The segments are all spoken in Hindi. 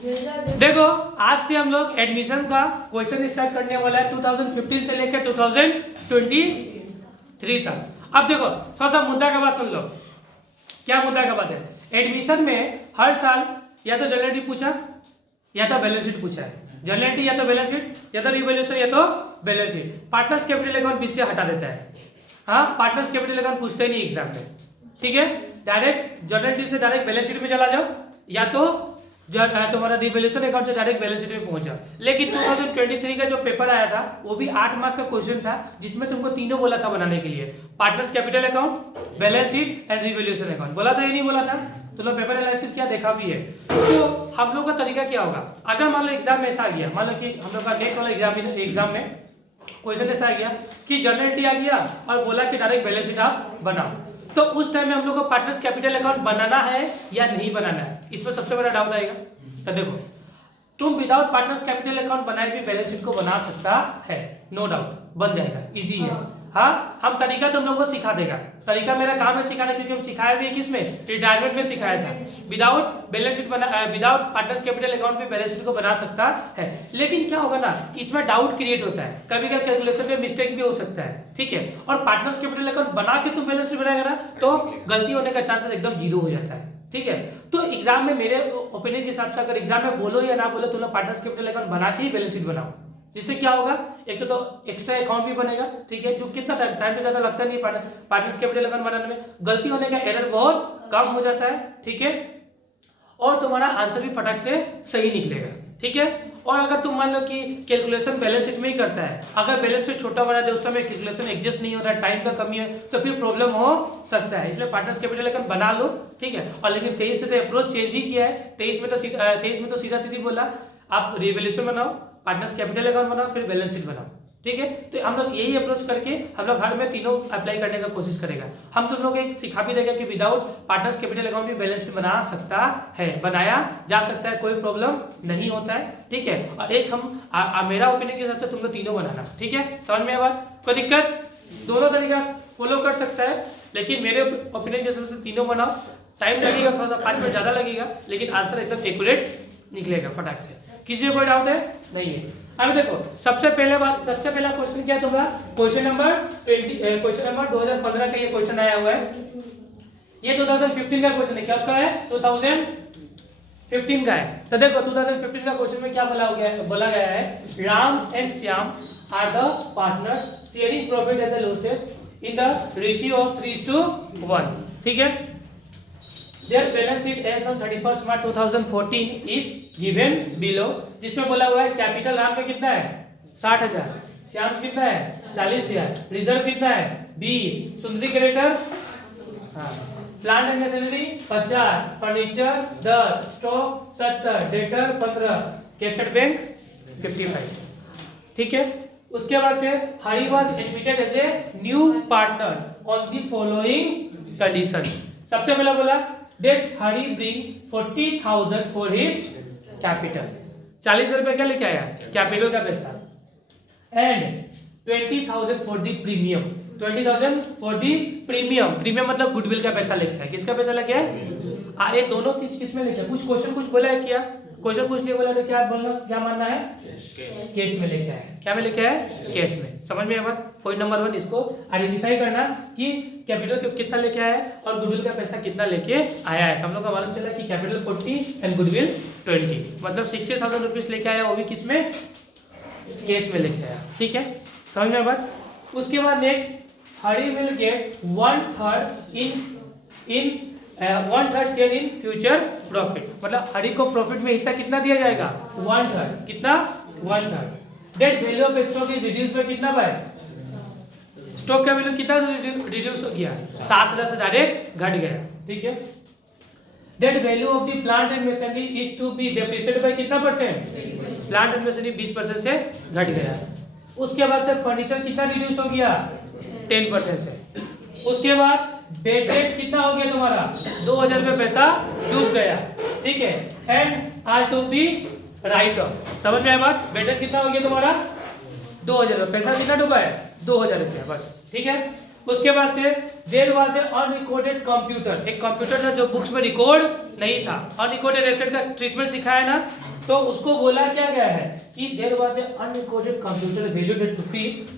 देखो आज से हम लोग एडमिशन का क्वेश्चन स्टार्ट करने वाला है 2015 से लेकर 2023 तक। अब देखो थोड़ा सा मुद्दा का बात सुन लो। क्या मुद्दा का बात है? एडमिशन में हर साल या तो जनरल पूछा या तो बैलेंस शीट पूछा है। जनरल या तो बैलेंस शीट या तो रिवैल्यूएशन या तो balance sheet. Partners capital account बीच से हटा देता है। हाँ, पार्टनर्स कैपिटल अकाउंट पूछते ही नहीं एग्जाम में, ठीक है। डायरेक्ट जनरल से डायरेक्ट बैलेंस शीट में चला जाओ या तो तुम्हारा रिवैल्यूएशन अकाउंट से डायरेक्ट बैलेंस शीट में पहुंच जाओ। लेकिन 2023 का जो पेपर आया था वो भी 8 मार्क का क्वेश्चन था, जिसमें तुमको तीनों बोला था बनाने के लिए, partners capital account, balance sheet and revaluation account. बोला था या नहीं बोला था? तो लोग पेपर एनालिसिस क्या देखा भी है। तो हम लोग का तरीका क्या होगा, अगर मान लो एग्जाम में ऐसा आ गया, मान लो कि हम लोग का नेक्स्ट वाला एग्जाम में क्वेश्चन ऐसा आ गया कि जनरल आ गया और बोला कि डायरेक्ट बैलेंस शीट आप बनाओ, तो उस टाइम में हम लोग को पार्टनर्स कैपिटल अकाउंट बनाना है या नहीं बनाना है, इसमें सबसे बड़ा डाउट आएगा। तो देखो तुम विदाउट पार्टनर्स कैपिटल अकाउंट बनाए भी बैलेंस शीट को बना सकता है, नो डाउट बन जाएगा, इजी है। हाँ, हम तरीका तुम लोगों को सिखा देगा। तरीका मेरा काम है सिखाना, क्योंकि हम सिखाया भी है किसमें, रिटायरमेंट में सिखाया था। Without balance sheet without partners capital account में बैलेंस शीट को बना सकता है। लेकिन क्या होगा ना, इसमें डाउट क्रिएट होता है, कभी कभी कैलकुलेशन में मिस्टेक भी हो सकता है, ठीक है। और पार्टनर्स कैपिटल अकाउंट बना के तुम बैलेंस शीट बनाएगा ना तो गलती होने का चांसेस एकदम जीरो हो जाता है, ठीक है। तो एग्जाम में मेरे ओपिनियन के हिसाब से अगर एग्जाम में बोलो या ना बोलो, तुम लोग पार्टनर्स कैपिटल अकाउंट बना के ही बैलेंस शीट बनाओ, जिससे क्या होगा, एक तो एक्स्ट्रा अकाउंट भी बनेगा, ठीक है, जो कितना टाइम पे ज्यादा लगता नहीं पार्टनर्स कैपिटल अकाउंट बनाने में, गलती होने का एरर बहुत कम हो जाता है, ठीक है, और तुम्हारा आंसर भी फटाक से सही निकलेगा, ठीक है। और अगर तुम मान लो कि कैलकुलेशन बैलेंस शीट में ही करता है, अगर बैलेंस शीट छोटा बना दे, उस टाइम कैलकुलेशन एडजस्ट नहीं हो रहा है, टाइम का कमी है, तो फिर प्रॉब्लम हो सकता है। इसलिए पार्टनर्स कैपिटल अकाउंट बना लो, ठीक है। और लेकिन 23 से तो अप्रोच चेंज ही किया है। 23 में तो सीधा सीधी बोला आप रिवैल्यूएशन बनाओ, पार्टनर्स कैपिटल अकाउंट बनाओ, फिर बैलेंस शीट बनाओ, ठीक है। तो हम लोग यही अप्रोच करके हम लोग हर में तीनों अप्लाई करने का कोशिश करेगा। हम तुम लोग एक सिखा भी देगा कि विदाउट पार्टनर्स कैपिटल अकाउंट भी बैलेंस शीट बना सकता है, बनाया जा सकता है, कोई प्रॉब्लम नहीं होता है, ठीक है। और एक हम मेरा ओपिनियन के हिसाब से तुम लोग तीनों बनाना, ठीक है। समझ में बात? कोई दिक्कत? दोनों तरीका फॉलो कर सकता है, लेकिन मेरे ओपिनियन के हिसाब से तीनों बनाओ। टाइम लगेगा थोड़ा सा, 5 मिनट ज्यादा लगेगा, लेकिन आंसर एकदम एक्यूरेट निकलेगा फटाक से। किसी को कोई डाउट है? नहीं है। अब देखो सबसे पहला क्वेश्चन क्या है तुम्हारा, क्वेश्चन नंबर 2015 का ये क्वेश्चन आया हुआ है। ये 2015 का क्वेश्चन है, क्या उसका है, 2015 का है। तो देखो 2015 का क्वेश्चन में क्या बोला गया है, Ram and Shyam are the partners sharing profit and the losses in the ratio of 3:1, ठीक है। Their balance sheet as on 31st March 2014 is given below, जिसमें बोला हुआ है कैपिटल राम में कितना है 60,000, श्याम कितना है 40,000, रिजर्व कितना है 20, sundry creditor plant and machinery 50, furniture 10, stock 70, debtor 15, cash bank 55, ठीक है। उसके बाद से Hari was admitted as a new partner on the following condition. सबसे पहला बोला that Hari bring 40,000 for his capital, 40,000 रुपए क्या लेके आया कैपिटल का पैसा, and 20,000 for the premium, 20,000 for the premium, premium मतलब गुडविल का पैसा लेके आया। किसका पैसा लेके आया? ये दोनों किस में लेके आया? कुछ बोला है क्या, क्वेश्चन कुछ नहीं बोला तो क्या बोलना, क्या मानना है, कैश में लेके आया। क्या में लेके आया? कैश में। समझ में आया? पॉइंट नंबर 1 इसको आइडेंटिफाई करना कि कैपिटल कितना लेके आया है और गुडविल का पैसा कितना लेके आया है। हम लोग का मालूम चला कि कैपिटल 40 एंड गुडविल 20, मतलब 60,000 रुपीज लेके आया, वो भी किस में, कैश में लेके आया, ठीक है। समझ में बात? उसके बाद next Hari will get 1/3 share in future profit, मतलब हरी को प्रॉफिट में हिस्सा कितना दिया जाएगा 1/3, कितना 1/3। That value of stock is reduce by कितना बाय, स्टॉक का वैल्यू कितना रिड्यूस हो गया 7,000 से डायरेक्ट घट गया, ठीक है। That value of the plant and machinery is to be depreciated by कितना परसेंट, प्लांट एंड मशीनरी 20% से घट गया। उसके बाद से फर्नीचर कितना रिड्यूस हो गया 10% से। उसके बाद बेड रेट कितना हो गया तुम्हारा 2,000 रुपये पैसा डूब गया, ठीक है। And are to be write off, समझ में आया बात? बेड रेट कितना हो गया तुम्हारा 2,000 रुपये, पैसा कितना डूबा है 2,000 रुपया बस, ठीक है। उसके बाद से there was a unrecorded computer, एक कंप्यूटर था जो बुक्स में रिकॉर्ड नहीं था। अनरिकॉर्डेड एसेट का ट्रीटमेंट सिखाया ना, तो उसको बोला क्या गया है कि there was a unrecorded computer valued at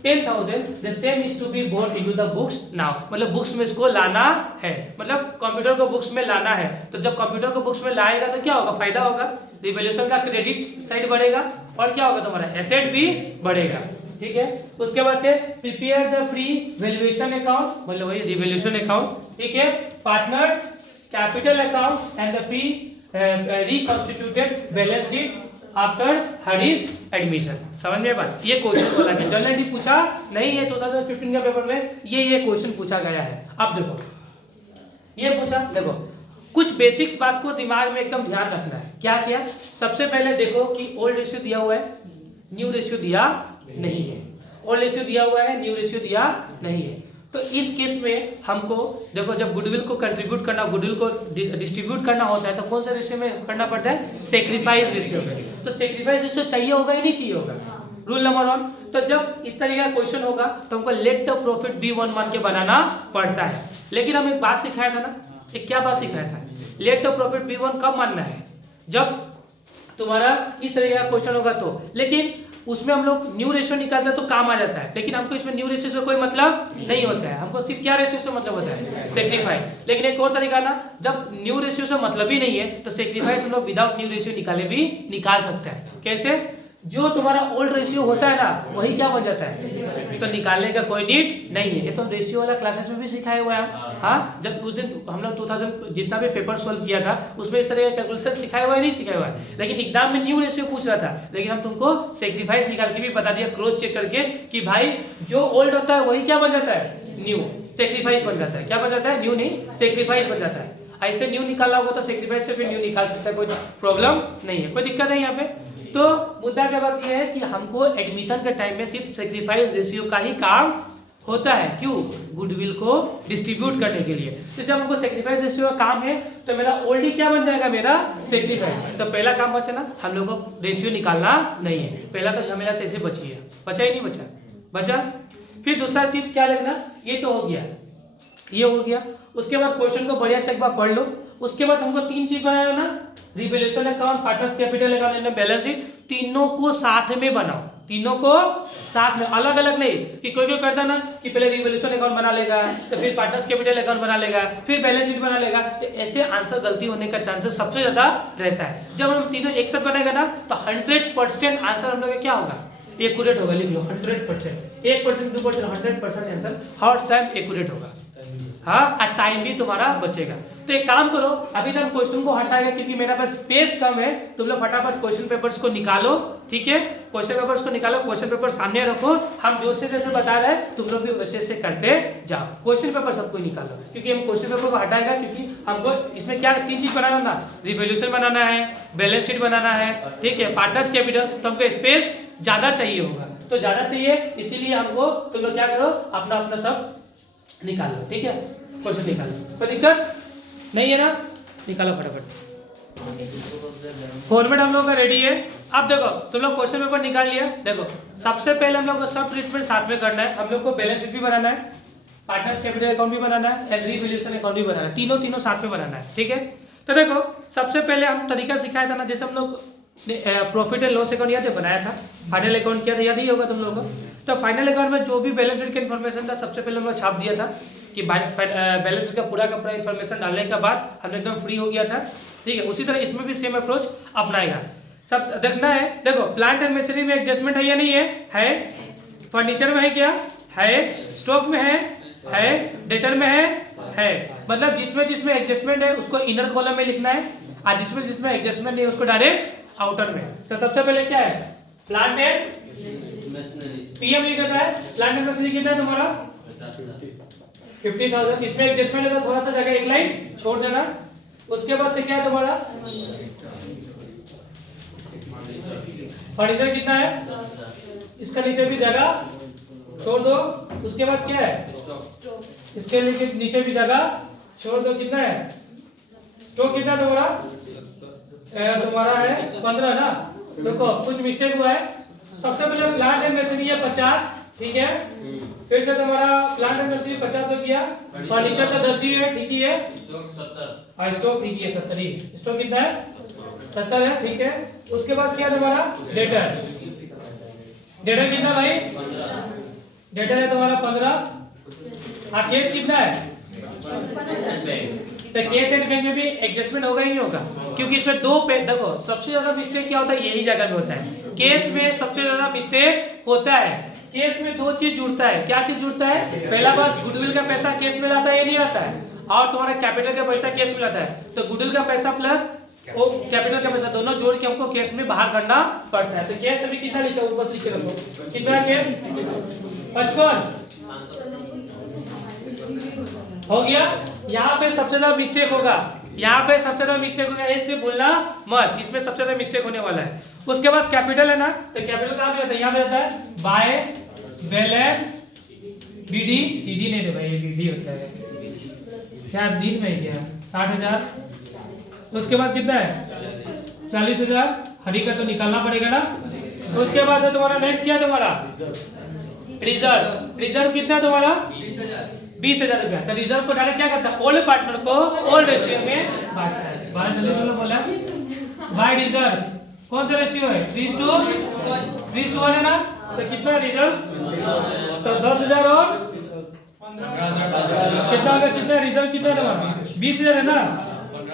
₹10,000 the same is to be brought into the books now, मतलब बुक्स में इसको लाना है, मतलब कंप्यूटर को बुक्स में लाना है। तो जब कंप्यूटर को बुक्स में लाएगा तो क्या होगा, फायदा होगा, रिवैल्यूएशन का क्रेडिट साइड बढ़ेगा और क्या होगा तुम्हारा एसेट भी बढ़ेगा, ठीक है। उसके बाद से prepare the pre valuation account, मतलब वही रिवैल्यूएशन अकाउंट, ठीक है, partners capital account and the pre reconstituted balance sheet after Harish admission. समझ में बात, ये क्वेश्चन बोला कि जनरली पूछा नहीं है 2015 के पेपर में, ये क्वेश्चन पूछा गया है। अब देखो ये पूछा, देखो कुछ बेसिक्स बात को दिमाग में एकदम ध्यान रखना है। क्या किया, सबसे पहले देखो कि ओल्ड रेशियो दिया हुआ है, न्यू रेशियो दिया नहीं है, ओल्ड रेशियो दिया हुआ है, न्यू रेशियो दिया नहीं है। तो इस केस में हमको देखो जब गुडविल को कंट्रीब्यूट करना, गुडविल को डिस्ट्रीब्यूट करना होता है तो कौन सा रेशियो में करना पड़ता है, सेक्रीफाइस रेशियो में। तो सेक्रीफाइस रेशियो चाहिए होगा ही नहीं चाहिए होगा, रूल नंबर 1। तो जब इस तरीके का क्वेश्चन होगा तो हमको लेट द प्रॉफिट बी 1 मान के बनाना पड़ता है। लेकिन हम एक बात सिखाया था ना, एक क्या बात सिखाया था, लेट द प्रॉफिट बी 1 कब मानना है, जब तुम्हारा इस तरीके का क्वेश्चन होगा तो। लेकिन उसमें हम लोग न्यू रेशियो निकालते हैं तो काम आ जाता है, लेकिन हमको इसमें न्यू रेशियो से कोई मतलब नहीं होता है, हमको सिर्फ क्या रेशियो से मतलब होता है, सेक्रीफाइस। लेकिन एक और तरीका ना, जब न्यू रेशियो से मतलब ही नहीं है तो सेक्रीफाइस हम लोग विदाउट न्यू रेशियो निकाले भी निकाल सकते हैं। कैसे, जो तुम्हारा ओल्ड रेशियो होता है ना वही क्या बन जाता है, तो निकालने का कोई नीड नहीं है। ये तो रेशियो वाला क्लासेस में भी सिखाया हुआ है। हाँ, जब उस दिन हम लोग 2000 जितना भी पेपर सॉल्व किया था उसमें इस तरह का कैलकुलेशन सिखाया हुआ है, नहीं सिखाया हुआ है, लेकिन एग्जाम में न्यू रेशियो पूछ रहा था, लेकिन हम तुमको सेक्रीफाइस निकाल के भी बता दिया क्रॉस चेक करके कि भाई जो ओल्ड होता है वही क्या बन जाता है, न्यू, सेक्रीफाइस बन जाता है। क्या बन जाता है, न्यू नहीं सेक्रीफाइस बन जाता है। ऐसे न्यू निकालना होगा तो सेक्रीफाइस से भी न्यू निकाल सकता है, कोई प्रॉब्लम नहीं है, कोई दिक्कत नहीं यहाँ पे। तो मुद्दा क्या बात यह है कि हमको एडमिशन के टाइम में सिर्फ सेक्रीफाइस रेशियो का ही काम होता है। क्यों, गुडविल को डिस्ट्रीब्यूट करने के लिए। तो जब हमको सेक्रीफाइस रेशियो का काम है तो मेरा ओल्ड क्या बन जाएगा, मेरा सेक्रीफाइस। तो पहला काम बचा ना, हम लोग को रेशियो निकालना नहीं है, पहला तो झमेला से ऐसे बची है, बचा ही नहीं बचा, बचा। फिर दूसरा चीज क्या लिखना, ये तो हो गया, ये हो गया। उसके बाद क्वेश्चन को बढ़िया से एक बार पढ़ लो। उसके बाद हमको 3 चीज बनाना ना, revaluation account, partners capital account and balance sheet, तीनों को साथ में बनाओ, तीनों को साथ में, अलग अलग नहीं कि कोई करता ना कि पहले रिवैल्यूएशन अकाउंट बना लेगा तो फिर पार्टनर्स कैपिटल अकाउंट बना लेगा फिर बैलेंस शीट बना लेगा, तो ऐसे आंसर गलती होने का चांसेस सबसे ज्यादा रहता है। जब हम तीनों एक साथ बनाएगा ना तो 100% आंसर हम लोग का क्या होगा, एक्यूरेट होगा। लिख लो 100%, 1% 2% 100% आंसर हर टाइम एक्यूरेट होगा। हाँ, और टाइम भी तुम्हारा बचेगा। तो एक काम करो, अभी तो हम क्वेश्चन को हटाएंगे क्योंकि मेरे पास स्पेस कम है। तुम लोग फटाफट क्वेश्चन पेपर्स को निकालो, ठीक है, क्वेश्चन पेपर्स को निकालो, क्वेश्चन पेपर सामने रखो, हम जो से जैसे बता रहे हैं तुम लोग भी वैसे से करते जाओ। क्वेश्चन पेपर सबको निकालो क्योंकि हम क्वेश्चन पेपर को हटाएगा क्योंकि हमको इसमें क्या 3 चीज बनाना ना, रिवैल्यूएशन बनाना है, बैलेंस शीट बनाना है, ठीक है, पार्टनर्स कैपिटल, तो हमको स्पेस ज्यादा चाहिए होगा, तो ज्यादा चाहिए, इसीलिए हमको तुम लोग क्या करो, अपना अपना सब निकाल लो, ठीक है, क्वेश्चन निकालो, कोई दिक्कत नहीं है ना, निकालो फटाफट। फॉर्मेट हम लोग का रेडी है। अब देखो तुम लोग क्वेश्चन पेपर निकाल लिया। देखो सबसे पहले हम लोग को सब ट्रीटमेंट साथ में करना है। हम लोग को बैलेंस शीट भी बनाना है, पार्टनर्स कैपिटल अकाउंट भी बनाना है, एंड रिवैल्यूएशन अकाउंट भी बनाना है, तीनों साथ में बनाना है, ठीक है। तो देखो सबसे पहले हम तरीका सिखाया था ना, जैसे हम लोग प्रॉफिट एंड लॉस अकाउंट याद है बनाया था, फाइनल अकाउंट किया था, याद ही होगा तुम लोगों को। तो फाइनल अकाउंट में जो भी बैलेंस शीट का इन्फॉर्मेशन था सबसे पहले हम लोग छाप दिया था कि बैलेंस शीट का पूरा इन्फॉर्मेशन डालने के बाद हम एकदम फ्री हो गया था, ठीक है। उसी तरह इसमें भी सेम अप्रोच अपनाएगा। सब देखना है, देखो प्लांट एंड मशीनरी में एडजस्टमेंट है या नहीं है, फर्नीचर में है क्या है, स्टॉक में है, डेटर में है, मतलब जिसमें एडजस्टमेंट है उसको इनर कॉलम में लिखना है, और जिसमें एडजस्टमेंट नहीं है उसको डायरेक्ट आउटर में। तो सबसे पहले क्या है, प्लांट एंड पीएम लिखा है, प्लांट एंड मशीनरी कितना है तुम्हारा 50,000, इसमें एडजस्टमेंट है तो थोड़ा सा जगह एक लाइन छोड़ देना। उसके बाद से क्या है तुम्हारा फर्नीचर कितना है, इसका नीचे भी जगह छोड़ दो। उसके बाद क्या है, इसके नीचे भी जगह छोड़ दो। कितना है स्टॉक, कितना तुम्हारा है 15 ना। देखो कुछ मिस्टेक हुआ है, सबसे पहले प्लांट एंड मशीनरी है 50, ठीक है, फिर से तुम्हारा प्लांट एंड मशीनरी 50 हो गया, फर्नीचर का 10 ही है, ठीक ही है, स्टॉक 70, हाँ स्टॉक ठीक ही है 70 ही। स्टॉक कितना है 70 है, ठीक है। उसके बाद क्या है तुम्हारा डेटर। डेटर कितना भाई? डेटर है तुम्हारा 15। हाँ, केस कितना है? तो केस एंड बैंक में भी एडजस्टमेंट होगा ही नहीं होगा, क्योंकि इसमें दो पे देखो सबसे ज्यादा मिस्टेक क्या होता है, यही जगह में होता है। केस में सबसे ज्यादा मिस्टेक होता है। केस में दो चीज जुड़ता है। क्या चीज जुड़ता है? पहला बात, गुडविल का पैसा केस में लाता है, ये नहीं आता है, और तुम्हारा कैपिटल का पैसा केस में लाता है। तो गुडविल का पैसा प्लस वो कैपिटल का पैसा दोनों जोड़ के हमको केस में बाहर करना पड़ता है। तो केस अभी कितना लिखा है बस लिख के रखो, कितना केस? 55 हो गया। यहाँ पे सबसे ज्यादा मिस्टेक होगा, यहाँ पे सबसे ज्यादा मिस्टेक होगा, इससे भूलना मत, इसमें सबसे ज्यादा मिस्टेक होने वाला है। उसके बाद कैपिटल है ना, तो कैपिटल कहाँ पे होता है? यहाँ पे होता है बाय बैलेंस बीडी। सीडी नहीं दे भाई, ये बीडी होता है। क्या दिन में क्या 60,000। उसके बाद कितना है? 40,000। हरी का तो निकालना पड़ेगा ना। उसके बाद है तुम्हारा नेक्स्ट क्या है तुम्हारा? रिजर्व। रिजर्व कितना है तुम्हारा? 20,000 रुपया। तो रिजर्व को डायरेक्ट क्या करता है? ओल्ड पार्टनर को ओल्ड रेशियो में बांटता है। बारह जल्दी बोलो, बोला बाय रिजर्व कौन सा रेशियो है? 3:1 है ना। तो कितना रिजर्व? तो 10,000 और 15,000 कितना होगा? कितना रिजर्व कितना तुम्हारा? 20,000 है ना।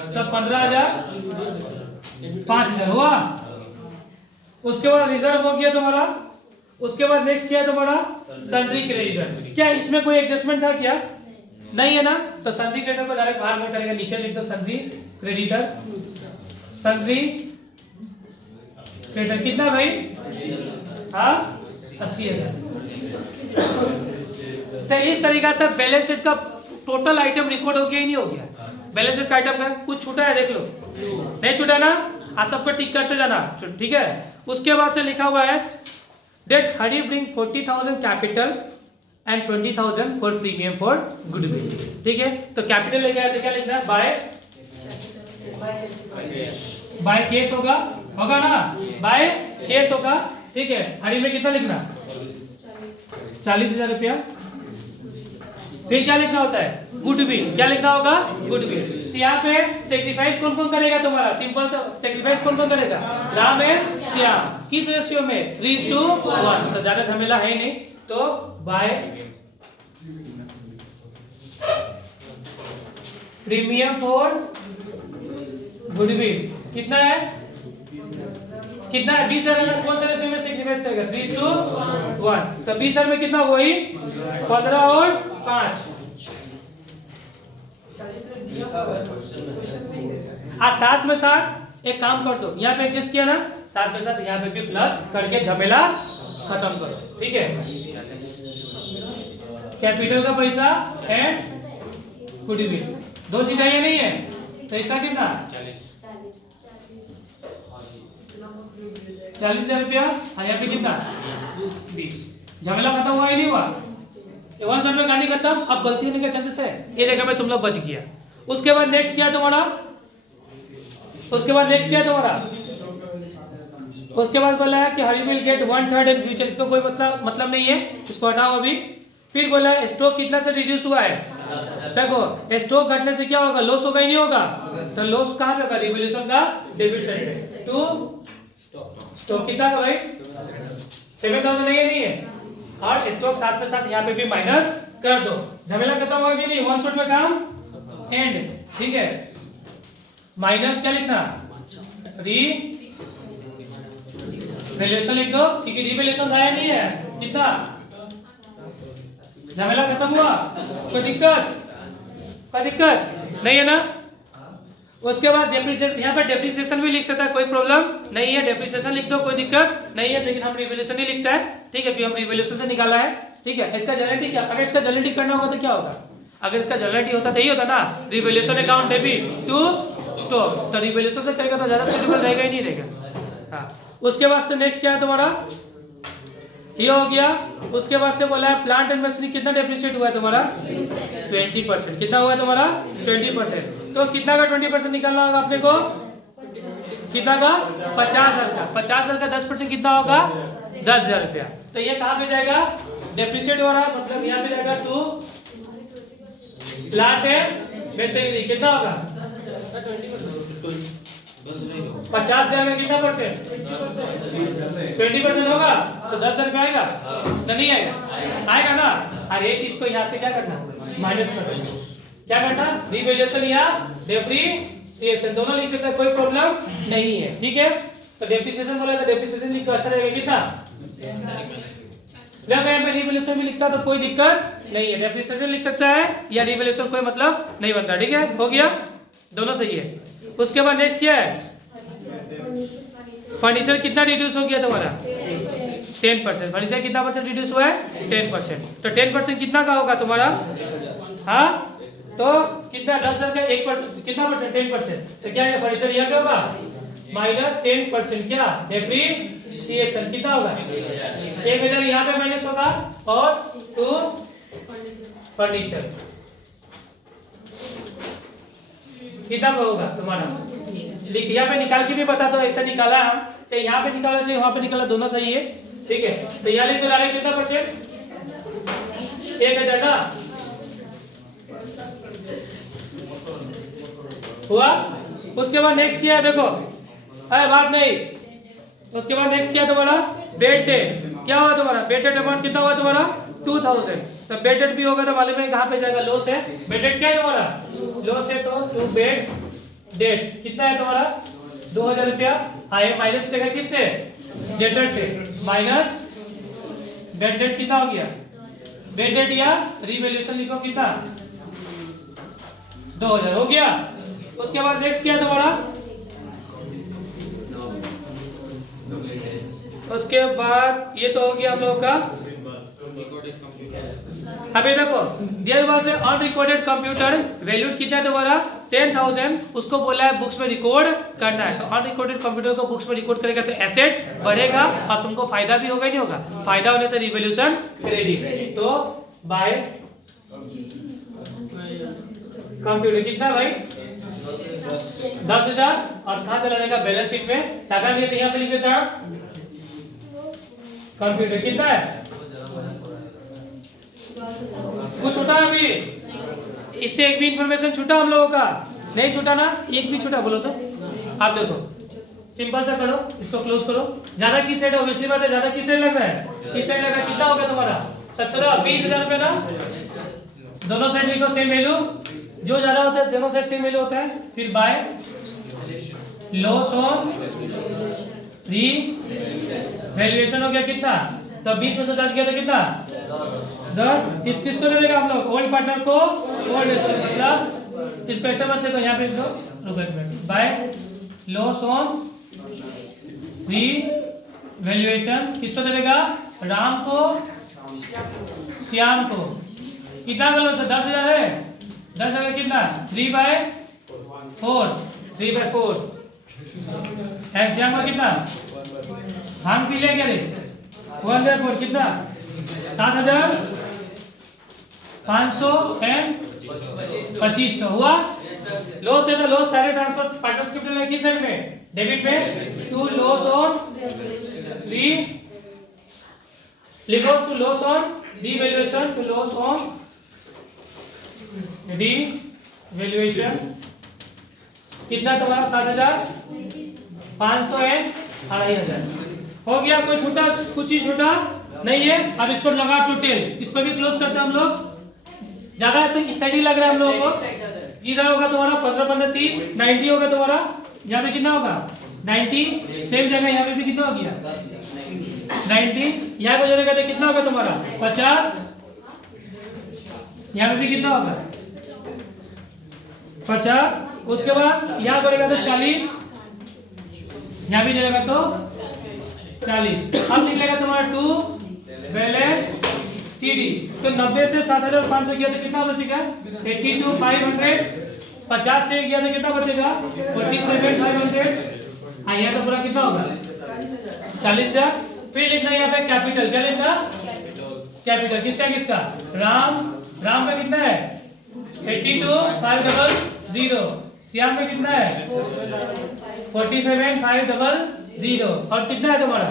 तो 15,000 5,000 हुआ। उसके बाद रिजर्व हो गया तुम्हारा। उसके बाद नेक्स्ट क्या है तुम्हारा? Sundry creditor. क्या इसमें कोई एडजस्टमेंट था क्या? नहीं है ना। तो सन्ड्री क्रेडिटर को डायरेक्ट बाहर में करेगा, नीचे लिख दो सन्ड्री क्रेडिटर। सन्ड्री क्रेडिटर कितना भाई? हाँ 80,000। तो इस तरीका से बैलेंस शीट का टोटल आइटम रिकॉर्ड हो गया ही नहीं हो गया? बैलेंस शीट का आइटम का कुछ छूटा है? देख लो, नहीं छूटा ना। आप सबको टिक करते जाना, ठीक है। उसके बाद से लिखा हुआ है that Hari bring 40,000 capital and 20,000 for premium for goodwill, ठीक है। तो कैपिटल लेके आया तो क्या लिखना है? बाय केस होगा ना, बाय केस होगा, ठीक है। हरी में कितना लिखना? 40,000 रुपया। फिर क्या लिखना होता है? गुडविल। क्या लिखना होगा? गुडविल। तो यहाँ पे सेक्रीफाइस कौन कौन करेगा तुम्हारा? सिंपल सा सेक्रीफाइस कौन कौन करेगा? राम एंड श्याम। किस रेशियो में? 3:1। तो ज्यादा झमेला है नहीं। तो बाय प्रीमियम फॉर गुडविल कितना है? कितना है? 20,000 कौन सा रेशियो में सेक्रीफाइस करेगा? 3:1। तो 20,000 में कितना हुई? 15 और 5। साथ में साथ एक काम कर दो, यहाँ पे एडजस्ट किया ना, साथ में साथ यहाँ पे भी प्लस करके झमेला खत्म करो, ठीक है। कैपिटल का पैसा एंड गुडविल दो चीज चाहिए नहीं है। तो इसका कितना? 40,000 रुपया। और यहाँ पे कितना? 20। झमेला खत्म हुआ ही नहीं हुआ? 1 शॉट में कहानी खत्म। अब गलती होने का चांसेस है, ये जगह पे तुम लोग बच गया। उसके बाद नेक्स्ट क्या है तुम्हारा? उसके बाद नेक्स्ट क्या है तुम्हारा? उसके बाद बोला है कि हरी विल गेट 1/3 इन फ्यूचर। इसका कोई मतलब नहीं है, इसको हटाओ अभी। फिर बोला है स्टॉक कितना से रिड्यूस हुआ है? देखो स्टॉक घटने से क्या होगा? लॉस होगा ही नहीं होगा? तो लॉस कहाँ पे होगा? रिवैल्यूएशन का डेबिट साइड पे। टू स्टॉक कितना है भाई? 7,000 नहीं है। और स्टॉक साथ में साथ यहाँ पे भी माइनस कर दो। झमेला खत्म होगा कि नहीं? 1 शॉट में काम एंड, ठीक है। माइनस क्या लिखना? रिवैल्यूएशन लिख दो, क्योंकि रिवैल्यूएशन आया नहीं है। कितना? झमेला खत्म हुआ? कोई दिक्कत? कोई दिक्कत नहीं है ना। उसके बाद डेप्रिसिएशन, यहाँ पर डेप्रिसिएशन भी लिख सकता है, कोई प्रॉब्लम नहीं है। डेप्रिसिएशन लिख दो, कोई दिक्कत नहीं है। लेकिन हम रिवैल्यूएशन ही लिखता है, ठीक है, क्योंकि हम रिवैल्यूएशन से निकाला है, ठीक है। इसका जनरेटिव क्या? अगर इसका जनरेटिव करना होगा तो क्या होगा? अगर इसका जनरेटिव होता तो यही होता ना, revaluation account debit to stock. तो रिवैल्यूएशन से करेगा तो ज्यादा सुटेबल रहेगा ही नहीं रहेगा। हाँ, उसके बाद से नेक्स्ट क्या है तुम्हारा? ये हो गया। उसके बाद से बोला है प्लांट एंड मशीनरी कितना डेप्रिशिएट हुआ है तुम्हारा? 20%। कितना हुआ है तुम्हारा? 20%। तो कितना का 20% निकालना होगा अपने को? कितना का? 50,000 का। 50,000 का 10% कितना होगा? 10,000 रुपया। तो ये कहाँ पे जाएगा? डेप्रिशिएट हो रहा है, मतलब यहाँ पे जाएगा टू प्लांट एंड मशीनरी। कितना होगा? 50 जाएगा कितना परसेंट? 20% होगा तो 10 रुपये आएगा तो नहीं आएगा? आएगा ना। और एक चीज को यहाँ से क्या करना, माइनस करना। क्या करना? रिवैल्यूएशन या डेप्रिसिएशन, दोनों लिख सकते हैं, कोई प्रॉब्लम नहीं है। ठीक है, तो डेप्रिसिएशन बोला तो डेप्रिसिएशन लिख अच्छा रहेगा कितना? जब यहाँ पे रिवैल्यूएशन भी लिखता तो कोई दिक्कत नहीं है, डेप्रिसिएशन लिख सकता है या रिवैल्यूएशन कोई मतलब नहीं बनता। ठीक है, हो गया, दोनों सही है। उसके बाद नेक्स्ट क्या है? फर्नीचर कितना रिड्यूस हो गया तुम्हारा? 10%। फर्नीचर कितना परसेंट रिड्यूस हुआ है? 10%। तो 10% कितना का होगा तुम्हारा? हाँ, तो कितना? 10,000 का 1% कितना परसेंट? 10%। तो क्या है फर्नीचर यहाँ पे होगा माइनस 10%। क्या? डेप्रिसिएशन कितना होगा? 1,000 यहाँ पे माइनस होगा और टू फर्नीचर कितना होगा तुम्हारा? यहाँ पे निकाल के भी बता दो, ऐसा निकाला हम, चाहे यहाँ पे निकाला चाहे वहां पे निकाला, दोनों सही है। ठीक है, तो यहाँ लिख तो कितना परसेंट? 1,000 ना हुआ। उसके बाद नेक्स्ट किया देखो, अरे बात नहीं, उसके बाद नेक्स्ट किया तुम्हारा बेड डेट। क्या हुआ तुम्हारा? बेड डेट अमाउंट कितना हुआ तुम्हारा? 2,000। तो बेड डेट भी होगा तो मालूम है कहाँ पे जाएगा? लो से। बेड डेट क्या है तुम्हारा? लो से, तो टू बेड डेट कितना है तुम्हारा? 2,000 रुपया। आए माइनस करेगा किससे? डेटर से। माइनस बेड डेट कितना हो गया? बेड डेट या रिवैल्यूएशन लिखो कितना? 2,000 हो गया। उसके बाद नेक्स्ट क्या तुम्हारा? उसके बाद ये तो हो गया हम लोगों का। अभी देखो, there was a unrecorded computer value कितना है तुम्हारा? 10,000। उसको बोला है बुक्स में रिकॉर्ड करना है। तो अनरिकॉर्डेड कंप्यूटर को बुक्स में रिकॉर्ड करेगा तो एसेट बढ़ेगा और तुमको फायदा भी होगा नहीं होगा? फायदा होने से रिवैल्यूएशन क्रेडिट। तो बाय कंप्यूटर कितना भाई? 10,000। और कहाँ चला जाएगा? बैलेंस शीट में। चाका नहीं है तो यहाँ पे लिख देता कंप्यूटर कितना है? कुछ छूटा अभी? इससे एक भी इंफॉर्मेशन छूटा हम लोगों का? नहीं छूटा ना, एक भी छूटा बोलो तो। आप देखो, सिंपल सा करो, इसको क्लोज करो। ज्यादा किस साइड? ऑब्वियसली बात है, ज्यादा किस साइड लग रहा है? किस साइड लग रहा है? कितना होगा तुम्हारा? 17-20,000 रुपए ना। दोनों साइड लिखो सेम वैल्यू, जो ज्यादा होता है दोनों साइड सेम वैल्यू होता है। फिर बाय लॉस ऑन रीवैल्यूएशन हो गया कितना? तो 20 में से 10 गया तो कितना? 10। किसको दे देगा हम लोग? ओल्ड पार्टनर को ओल्ड, मतलब इसको ऐसा मत लिखो, यहाँ पे लिखो बाय लॉस ऑन रीवैल्यूएशन। किसको दे देगा? राम को, श्याम को। कितना का लॉस है? 10,000 है। 10,000 कितना? 3/4। 3/4। श्याम का कितना? हम पी लेंगे रे 1/4 कितना? 7,525 हुआ। लॉस है तो लॉस सारे ट्रांसफर पार्टनर्स कैपिटल है किस साइड में? डेबिट में। टू लॉस ऑन री लिखो, to loss on revaluation, to loss on revaluation कितना तुम्हारा? 7,500 एंड 2,500 हो गया। कोई छूटा? कुछ ही छूटा नहीं है। अब इसको लगा टोटल, इसको भी क्लोज करते हैं हम लोग। ज्यादा है तो इस साइड ही लग रहा है हम लोगों को। कितना होगा तुम्हारा? 15-15 30 90 होगा तुम्हारा। यहाँ पे कितना होगा? 90। सेम जगह यहाँ पे भी कितना हो गया? 90। यहाँ पे जोड़ेगा तो कितना होगा तुम्हारा? 50। यहाँ पे भी कितना होगा? 50। उसके बाद यहाँ जोड़ेगा तो 40। यहाँ भी जोड़ेगा तो 40। अब निकलेगा तुम्हारा 2 बैलेंस CD। तो 90 से 7,500 गया तो कितना बचेगा? 82,500। 50 से गया तो कितना बचेगा? 47,500। यहाँ तो पूरा कितना होगा? 40,000। फिर लिखना यहाँ पे कैपिटल। क्या लिखना? कैपिटल। किसका किसका? राम का कितना है? 82,500। श्याम में कितना है? 47,500। और कितना है तुम्हारा?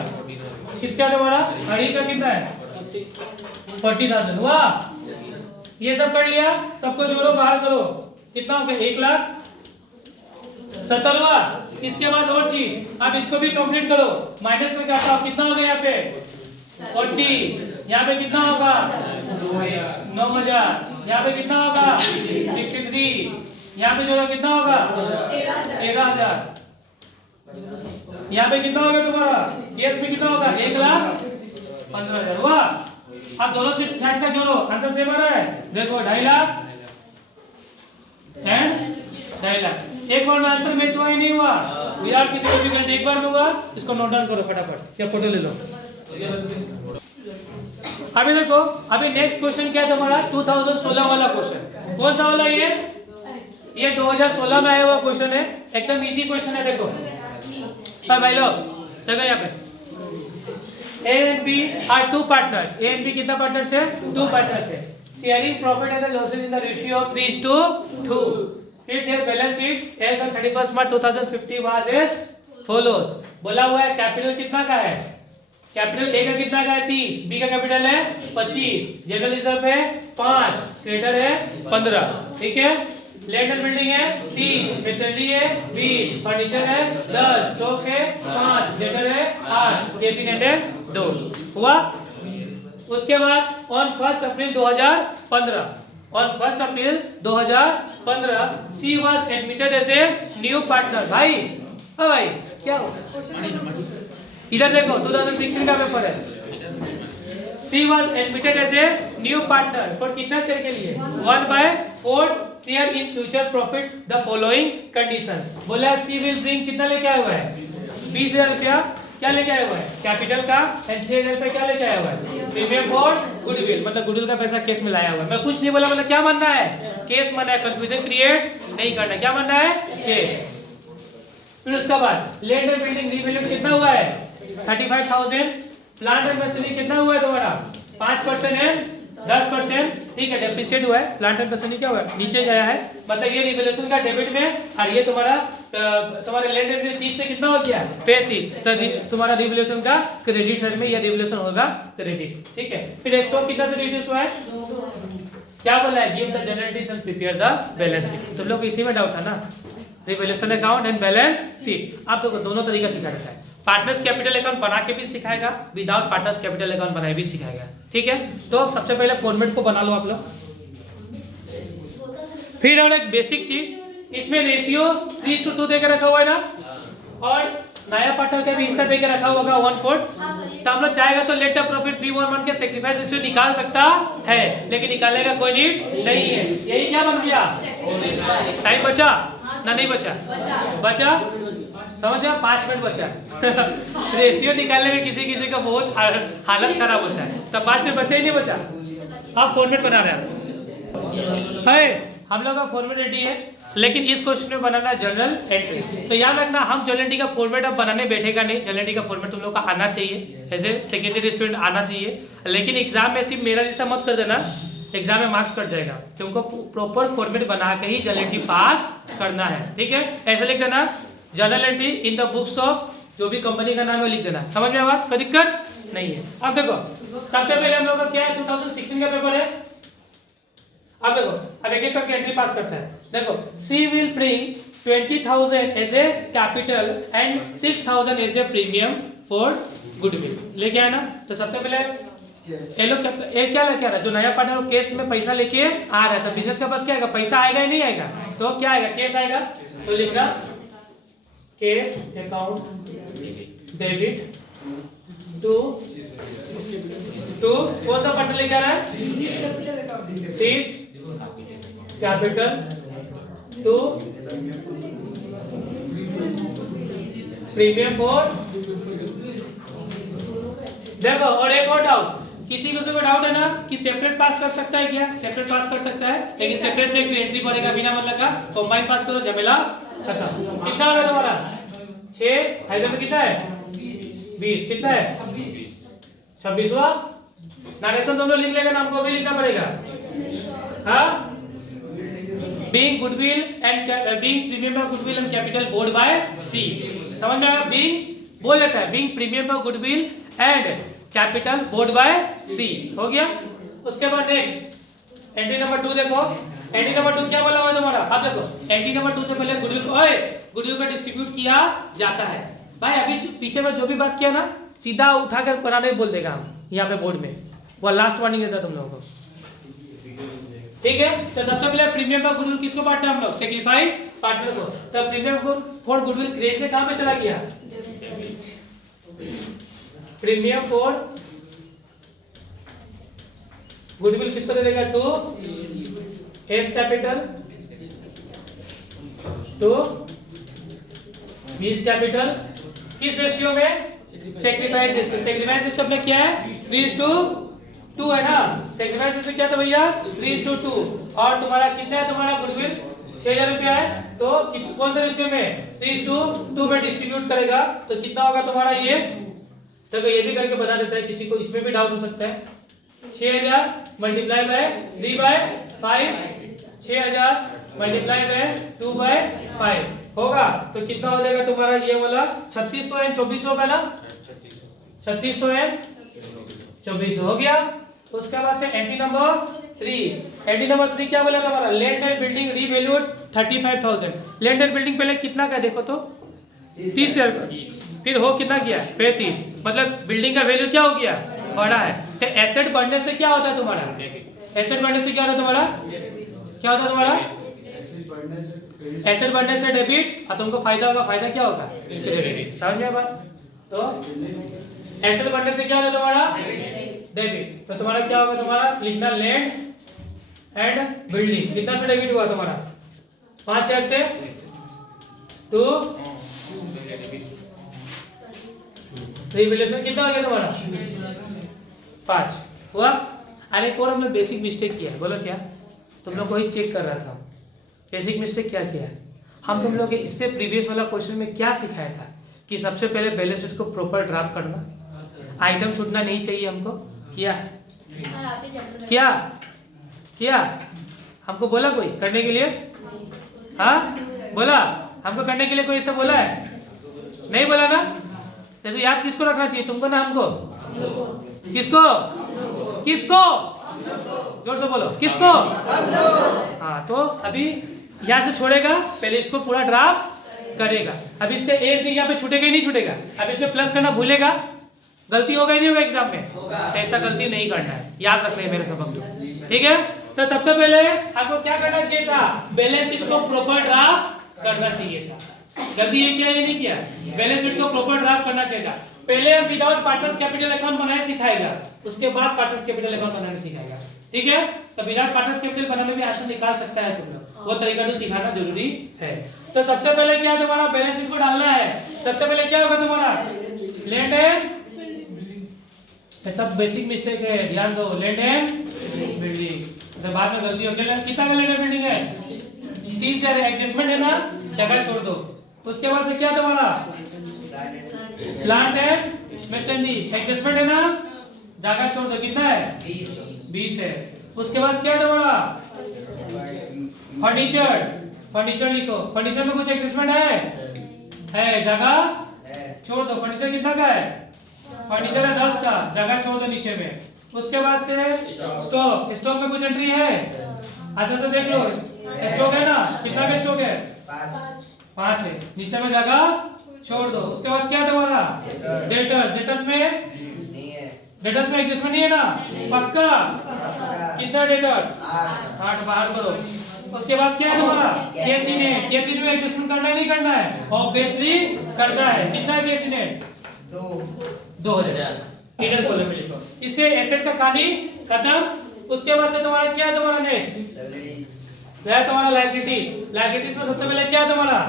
किसका तुम्हारा? हरी का कितना है? 40,000 हुआ। ये सब कर लिया, सबको जोड़ो बाहर करो। कितना हो गया? 1,70,000 हुआ। इसके बाद और चीज, अब इसको भी कंप्लीट करो, माइनस में करता हूं, कितना होगा यहाँ पे 40, यहाँ पे कितना होगा 9000, यहाँ पे कितना होगा 63, यहाँ पे जो कितना होगा 13000, यहाँ पे कितना होगा तुम्हारा केस में कितना होगा 1,15,000 हुआ। अब दोनों साइड का जोड़ो, आंसर सेम आ रहा है, देखो 2.5 लाख एंड 2.5 लाख। एक बार में आंसर मैच हुआ ही नहीं हुआ, विराट किसी को भी करंट एक बार में हुआ, इसको नोट डाउन करो फटाफट या फोटो ले लो। अभी देखो, अभी नेक्स्ट क्वेश्चन क्या है तुम्हारा 2016 वाला क्वेश्चन। कौन सा वाला ये 2016 में आया हुआ क्वेश्चन है, एकदम इजी क्वेश्चन है। देखो भाई लोग देखो यहाँ पे A and B are two partners. A and B कितना पार्टनर्स है 2 पार्टनर्स है, sharing profit and losses in the ratio of 3:2। फिर their balance sheet as on 31 March 2050 was as follows. बोला हुआ है कैपिटल कितना का है, कैपिटल ए का कितना का है 30, बी का कैपिटल है 25, जनरल रिजर्व है 5, क्रेडिटर है 15, ठीक है। लैंड एंड बिल्डिंग है 30, मशीनरी है 20, फर्नीचर है 10, स्टॉक है 5, डेटर है 8, एसिडेंट है 2 हुआ। उसके बाद on 1 April 2015 C was admitted as a new partner. भाई भाई क्या हो, इधर देखो 2016 का पेपर है। C was admitted as a new partner for कितना शेयर के लिए 1/4 share in future profit the following condition. बोला सी विल ब्रिंग कितना लेके आया हुआ है 20,000 रुपया, क्या लेके आया हुआ है कैपिटल का, एंड 6,000 रुपया क्या लेके आया हुआ है प्रीमियम फॉर गुडविल, मतलब गुडविल का पैसा केस में लाया हुआ है। मैं कुछ नहीं बोला, मतलब क्या मानना है केस मानना है, कंफ्यूजन क्रिएट नहीं करना है, क्या मानना है केस। फिर उसके बाद लैंड एंड बिल्डिंग रीवैल्यूड कितना हुआ है 35,000, प्लांट एंड मशीनरी कितना हुआ है तुम्हारा 5% है 10%, ठीक है। डेप्रिशिएट हुआ है, प्लांट एंड मशीनरी क्या हुआ है नीचे गया है, मतलब ये रिवैल्यूएशन का डेबिट में, और ये तुम्हारा लैंड एंड बिल्डिंग 30 से कितना हो गया 35, तो तुम्हारा रिवैल्यूएशन का क्रेडिट साइड में ये रिवैल्यूएशन होगा क्रेडिट, ठीक है। फिर स्टॉक कितना से रिड्यूस हुआ है, क्या बोला है give the general and prepare the balance sheet. तुम लोग इसी में डाउट था ना, revaluation account and balance sheet. आप लोगों को दोनों तरीका सिखा रखा है, पार्टनर्स कैपिटल अकाउंट बना के भी सिखाएगा, विदाउट पार्टनर्स कैपिटल अकाउंट बनाए भी सिखाएगा, ठीक है। तो सबसे पहले फॉर्मेट को बना लो आप लोग। फिर और एक बेसिक चीज, इसमें रेशियो 3:2 देकर रखा हुआ है ना, और नया पार्टनर का भी हिस्सा देकर रखा होगा 1/4। तो हम लोग चाहेगा तो लेट द प्रॉफिट 3:1 के सेक्रीफाइस रेशियो निकाल सकता है, लेकिन निकालने का कोई नीड नहीं है। यही क्या बन गया, टाइम बचा ना नहीं बचा समझ जाओ 5 मिनट बचा रेशियो निकालने में किसी किसी का बहुत हालत खराब होता है, तो 5 मिनट बचा ही नहीं बचा। अब फॉर्मेट बना रहे हैं, हम लोग का फॉर्मेट रेडी है, लेकिन इस क्वेश्चन में बनाना जनरल एंट्री। तो याद रखना हम जनरल एंट्री का फॉर्मेट अब बनाने बैठेगा नहीं, जनरल एंट्री का फॉर्मेट तुम लोग का आना चाहिए, ऐसे सेकेंडरी स्टूडेंट आना चाहिए, लेकिन एग्जाम में सिर्फ मेरा जैसा मत कर देना, एग्जाम में मार्क्स कट जाएगा। तुमको प्रॉपर फॉर्मेट बना के ही जनरल एंट्री पास करना है, ठीक है। ऐसे लिख देना general entry in the books of, जो भी कंपनी का नाम है लिख देना, समझ में बात, कोई दिक्कत नहीं है। अब देखो सबसे पहले हम लोग का क्या है 2016 का पेपर है। अब देखो, अब एक एक करके एंट्री पास करता है। देखो she will bring 20,000 as a capital and 6,000 as a premium for goodwill, लेके आया ना। तो सबसे पहले ये लोग क्या लेके आ रहा है, जो नया पार्टनर केस में पैसा लेके आ रहा है, तो बिजनेस का पास क्या आएगा, पैसा आएगा ही नहीं आएगा, तो क्या आएगा केस आएगा। तो लिखना केस अकाउंट डेबिट टू कौन सा पार्टनर लेके आ रहा है, C's capital to premium for. देखो और एक और डाउट, किसी को डाउट है ना कि सेपरेट पास कर सकता है क्या, सेपरेट पास कर सकता है, लेकिन सेपरेट में एक एंट्री पड़ेगा बिना मतलब का, कंबाइन पास करो झमेला खत्म। कितना हो गया तुम्हारा 6, हाइड्रोजन में कितना है 20, कितना है 26 हुआ। नरेशन दोनों लिख लेगा, नाम को भी लिखना पड़ेगा। हाँ, being goodwill and being premium of goodwill and capital brought by C, समझ में आया। बीइंग बोल लेता है being premium of goodwill and capital brought by C, हो गया। उसके बाद नेक्स्ट एंट्री नंबर 2 देखो, एंट्री नंबर 2 क्या बोला हुआ है तुम्हारा? अब देखो एंट्री नंबर 2 से पहले गुडविल को डिस्ट्रीब्यूट किया जाता है। भाई अभी पीछे में जो भी बात किया ना सीधा उठाकर बनाने बोल देगा हम यहाँ पे बोर्ड में, वो लास्ट वार्निंग देता तुम लोगों को, ठीक है। तो सबसे पहले प्रीमियम फॉर गुडविल किसको बांटते हैं हम लोग? सेक्रीफाइस पार्टनर को। तो प्रीमियम फॉर गुडविल क्रेडिट से कहां पे चला गया? प्रीमियम फॉर गुडविल किसको दे देगा? To A's capital to B's capital, किस रेशियो में? Sacrifice ratio. सेक्रीफाइस रेशियो अपने क्या है? 3:2 है ना। सेक्रीफाइस रेशियो क्या था भैया? 3:2। और तुम्हारा कितना है? तुम्हारा गुडविल 6000 रुपया है, तो कौन सा रेशियो में? 3:2 में डिस्ट्रीब्यूट करेगा तो कितना होगा तुम्हारा ये? तो ये भी करके बता देता है, किसी को इसमें भी डाउट हो सकता है। 6000 मल्टीप्लाई बाय 3/5, 6000 मल्टीप्लाई बाय 2/5 होगा तो कितना हो जाएगा तुम्हारा ये वाला? 3600 एंड 2400 का ना, 3600 एंड 2400 हो गया। उसके बाद से एंट्री नंबर 3, एंट्री नंबर 3 क्या बोला तुम्हारा? Land and building revalued 35,000। Land and building पहले कितना का देखो तो 30,000, फिर हो कितना किया? 35, मतलब बिल्डिंग का वैल्यू क्या हो गया? बढ़ा है। तो एसेट बढ़ने से क्या होता है तुम्हारा? एसेट बढ़ने से क्या होता है तुम्हारा? क्या होता है तुम्हारा? एसेट बढ़ने से डेबिट, और तुमको फायदा होगा। फायदा क्या होगा? क्रेडिट। समझ गए बात? तो एसेट बढ़ने से क्या होगा तुम्हारा? डेबिट। तो तुम्हारा क्या होगा? तुम्हारा लिखना लैंड एंड बिल्डिंग कितना से डेबिट हुआ तुम्हारा? 5,000 से टू रिवैल्यूएशन कितना हो गया तुम्हारा? 5 हुआ। अरे एक और हमने बेसिक मिस्टेक किया है, बोलो क्या? तुम लोग को ही चेक कर रहा था। बेसिक मिस्टेक क्या किया है? हम तुम लोग इससे प्रीवियस वाला क्वेश्चन में क्या सिखाया था कि सबसे पहले बैलेंस शीट को प्रॉपर ड्राफ्ट करना, आइटम छूटना नहीं चाहिए हमको। किया क्या किया? हमको बोला कोई करने के लिए? हाँ बोला? हमको करने के लिए कोई ऐसा बोला है? नहीं बोला ना। तो याद किसको रखना चाहिए? तुमको ना हमको? किसको? किसको? जोर से बोलो, किसको? हाँ, तो अभी यहाँ से छोड़ेगा, पहले इसको पूरा ड्राफ्ट करेगा। अब इससे एक दिन यहाँ पे छूटेगा ही नहीं छूटेगा। अब इसमें प्लस करना भूलेगा, गलती होगा ही नहीं होगा एग्जाम में। तो ऐसा गलती नहीं करना है, याद रखना है मेरे सबक। ठीक है, तो सबसे पहले आपको क्या करना चाहिए था? बैलेंस शीट को प्रॉपर ड्राफ्ट करना चाहिए था। गलती ये किया, ये नहीं किया। बैलेंस शीट को प्रॉपर ड्राफ्ट करना चाहिए था। पहले हम विदाउट पार्टनर्स कैपिटल अकाउंट बनाने सिखाएगा, उसके बाद पार्टनर्स कैपिटल अकाउंट बनाने सिखाएगा। ठीक है, तो विदाउट पार्टनर्स कैपिटल बनाने में आसान निकाल सकता है तुम लोग, वो तरीका तो सिखाना जरूरी है। तो सबसे पहले क्या तुम्हारा बैलेंस शीट को डालना है। सबसे पहले क्या होगा तुम्हारा? लैंड एंड, ये सब बेसिक मिस्टेक है, ध्यान दो। लैंड एंड बिल्डिंग, तो बाद में गलती होती है। कितना का लैंड एंड बिल्डिंग है? 30,000 एडजस्टमेंट है ना, जगह छोड़ दो। उसके बाद से क्या तुम्हारा? प्लांट एंड मशीनरी एडजस्टमेंट है ना, जगह छोड़ दो। कितना है? 20 है। उसके बाद क्या तुम्हारा? फर्नीचर, फर्नीचर लिखो। फर्नीचर में कुछ एडजस्टमेंट है, जगह छोड़ दो। फर्नीचर कितना का है? फर्नीचर है 10 का, जगह छोड़ दो नीचे में। उसके बाद से स्टॉक, स्टॉक में कुछ एंट्री है? अच्छा से देख लो, स्टॉक है ना, कितना का स्टॉक है? 5 है, नीचे में जगह छोड़ दो। उसके बाद क्या तुम्हारा? डेटर्स, डेटर्स में एडजस्टमेंट नहीं है ना, पक्का? कितना डेटर्स? 8, बाहर करो। उसके बाद क्या है तुम्हारा? कैश इनेट, कैश इनेट में एडजस्टमेंट करना है नहीं करना है? ऑब्वियसली करना है। कितना है कैश इनेट? 2,000 इधर कॉलम में लिखो। इससे एसेट का कहानी खत्म। उसके बाद से तुम्हारा क्या है? तुम्हारा नेक्स्ट है तुम्हारा लायबिलिटीज। लायबिलिटीज में सबसे पहले क्या है तुम्हारा?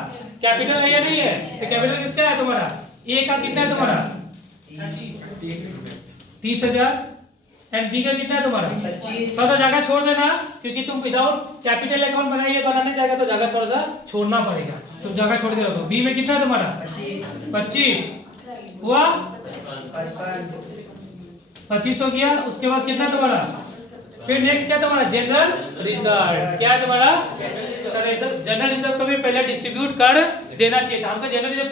कैपिटल है या नहीं है? तो कैपिटल किसका है तुम्हारा? ए का कितना है तुम्हारा? 30,000 एंड बी का कितना है तुम्हारा? 25। थोड़ा सा जगह छोड़ देना, क्योंकि तुम विदाउट कैपिटल अकाउंट बनाने जाएगा तो जगह थोड़ा सा छोड़ना पड़ेगा। तुम जगह छोड़ के रखो। बी में कितना है तुम्हारा? 25 हुआ, 25 हो गया। उसके बाद कितना तुम्हारा? फिर नेक्स्ट क्या तुम्हारा? General reserve. क्या है तुम्हारा? जनरल रिजर्व को भी पहले डिस्ट्रीब्यूट कर देना चाहिए था हमको। जनरल रिजर्व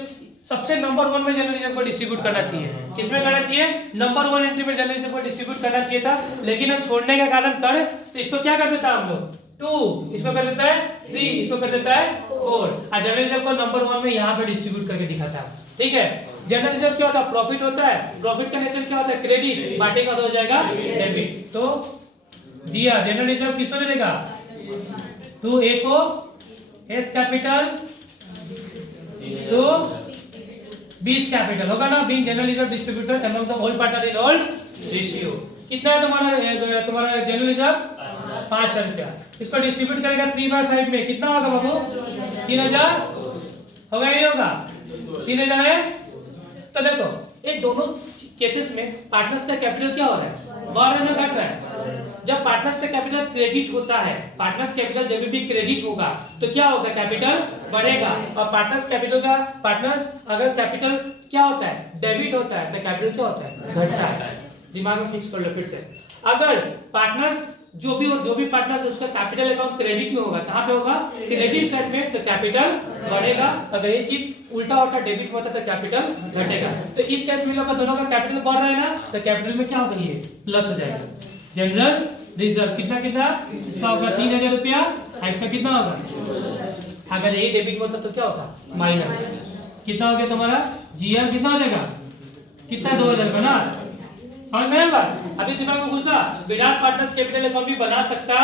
सबसे नंबर 1 में जनरल रिजर्व को डिस्ट्रीब्यूट करना चाहिए। किसमें करना चाहिए? नंबर 1 एंट्री में जनरल रिजर्व को डिस्ट्रीब्यूट करना चाहिए था, लेकिन हम छोड़ने का कारण कर, तो इसको क्या कर देता हम लोग? 2, इसको कर देता है 3, इसको कर देता है 4। और जनरल रिजर्व को नंबर 1 में यहाँ पे डिस्ट्रीब्यूट करके दिखाता है। ठीक है, जनरल रिजर्व क्या होता है? प्रॉफिट होता है। प्रॉफिट का नेचर क्या होता है? क्रेडिट। बांटेगा तो हो जाएगा डेबिट। तो जी हाँ, जनरल रिजर्व किसको मिलेगा? तो ए को एस कैपिटल तो बीस कैपिटल होगा ना, being general reserve distributed among the whole partner in all ratio. कितना है तुम्हारा जनरल रिजर्व? 5000 रुपया। इसको डिस्ट्रीब्यूट करेगा 3/5 में, कितना होगा बाबू? 3000 होगा, नहीं होगा? 3000 है। तो देखो ये दोनों केसेस में पार्टनर्स का कैपिटल क्या हो रहा है? बढ़ रहा है ना घट रहा है? जब पार्टनर्स का कैपिटल क्रेडिट होता है, पार्टनर्स कैपिटल जब भी क्रेडिट होगा तो क्या होगा? कैपिटल बढ़ेगा। और पार्टनर्स कैपिटल का पार्टनर्स अगर कैपिटल क्या होता है? डेबिट होता है, तो कैपिटल क्या होता है? घटता है। दिमाग में फिक्स कर लो फिर से। अगर पार्टनर्स जो भी पार्टनर्स है उसका कैपिटल अकाउंट क्रेडिट में होगा, कहां पे होगा? क्रेडिट साइड में, तो कैपिटल बढ़ेगा। अगर ये चीज उल्टा होता डेबिट में होता तो कैपिटल घटेगा। तो इस केस में लोग का दोनों का कैपिटल बढ़ रहा है ना, तो कैपिटल में क्या होगा? ये प्लस हो जाएगा। जनरल रिजर्व कितना इसका होगा 3000 रुपया। इसका कितना होगा? अगर ये डेबिट में होता तो क्या होता? माइनस। कितना हो गया तुम्हारा? जीआर कितना हो जाएगा? कितना? 2000 का ना। समझ में आया बात? अभी दिमाग में घुसा? विदाउट पार्टनर्स कैपिटल अकाउंट भी बना सकता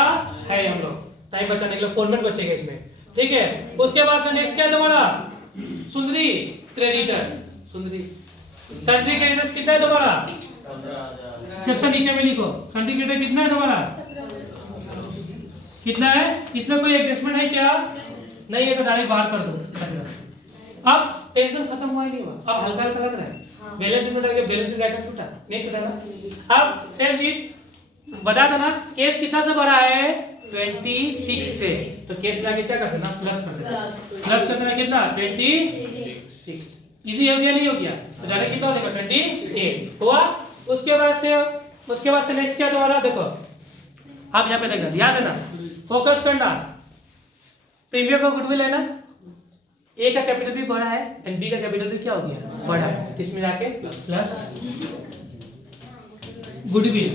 है हम लोग, टाइम बचाने के लिए फॉर्मेट बचेगा इसमें। ठीक है, उसके बाद से नेक्स्ट क्या है तुम्हारा? सुंदरी क्रेडिटर। सुंदरी सन्ट्री क्रेडिटर्स कितना है तुम्हारा? सबसे नीचे में लिखो, सन्ट्री क्रेडिटर कितना है तुम्हारा? कितना है? इसमें कोई एडजस्टमेंट है क्या? नहीं है तो डायरेक्ट बाहर कर दो। अब टेंशन खत्म हुआ नहीं हुआ, अब हल्का हल्का लग रहा है। बैलेंस शीट में डाल के बैलेंस शीट आइटम छूटा नहीं छूटा ना। अब सेम चीज बता था ना, केस कितना से बढ़ा है? 26 से। तो केस लाके क्या कर देना? प्लस कर देना। प्लस कर देना कितना? 26। इजी हो गया नहीं हो गया? तो डायरेक्ट कितना हो जाएगा? 28 हुआ। उसके बाद से नेक्स्ट क्या तुम्हारा? देखो आप यहाँ पे देखना, ध्यान देना, फोकस करना। प्रीमियम का गुडविल है ना, ए का कैपिटल भी बढ़ा है एंड बी का कैपिटल भी क्या हो गया? बढ़ा है। इसमें जाके प्लस गुडविल,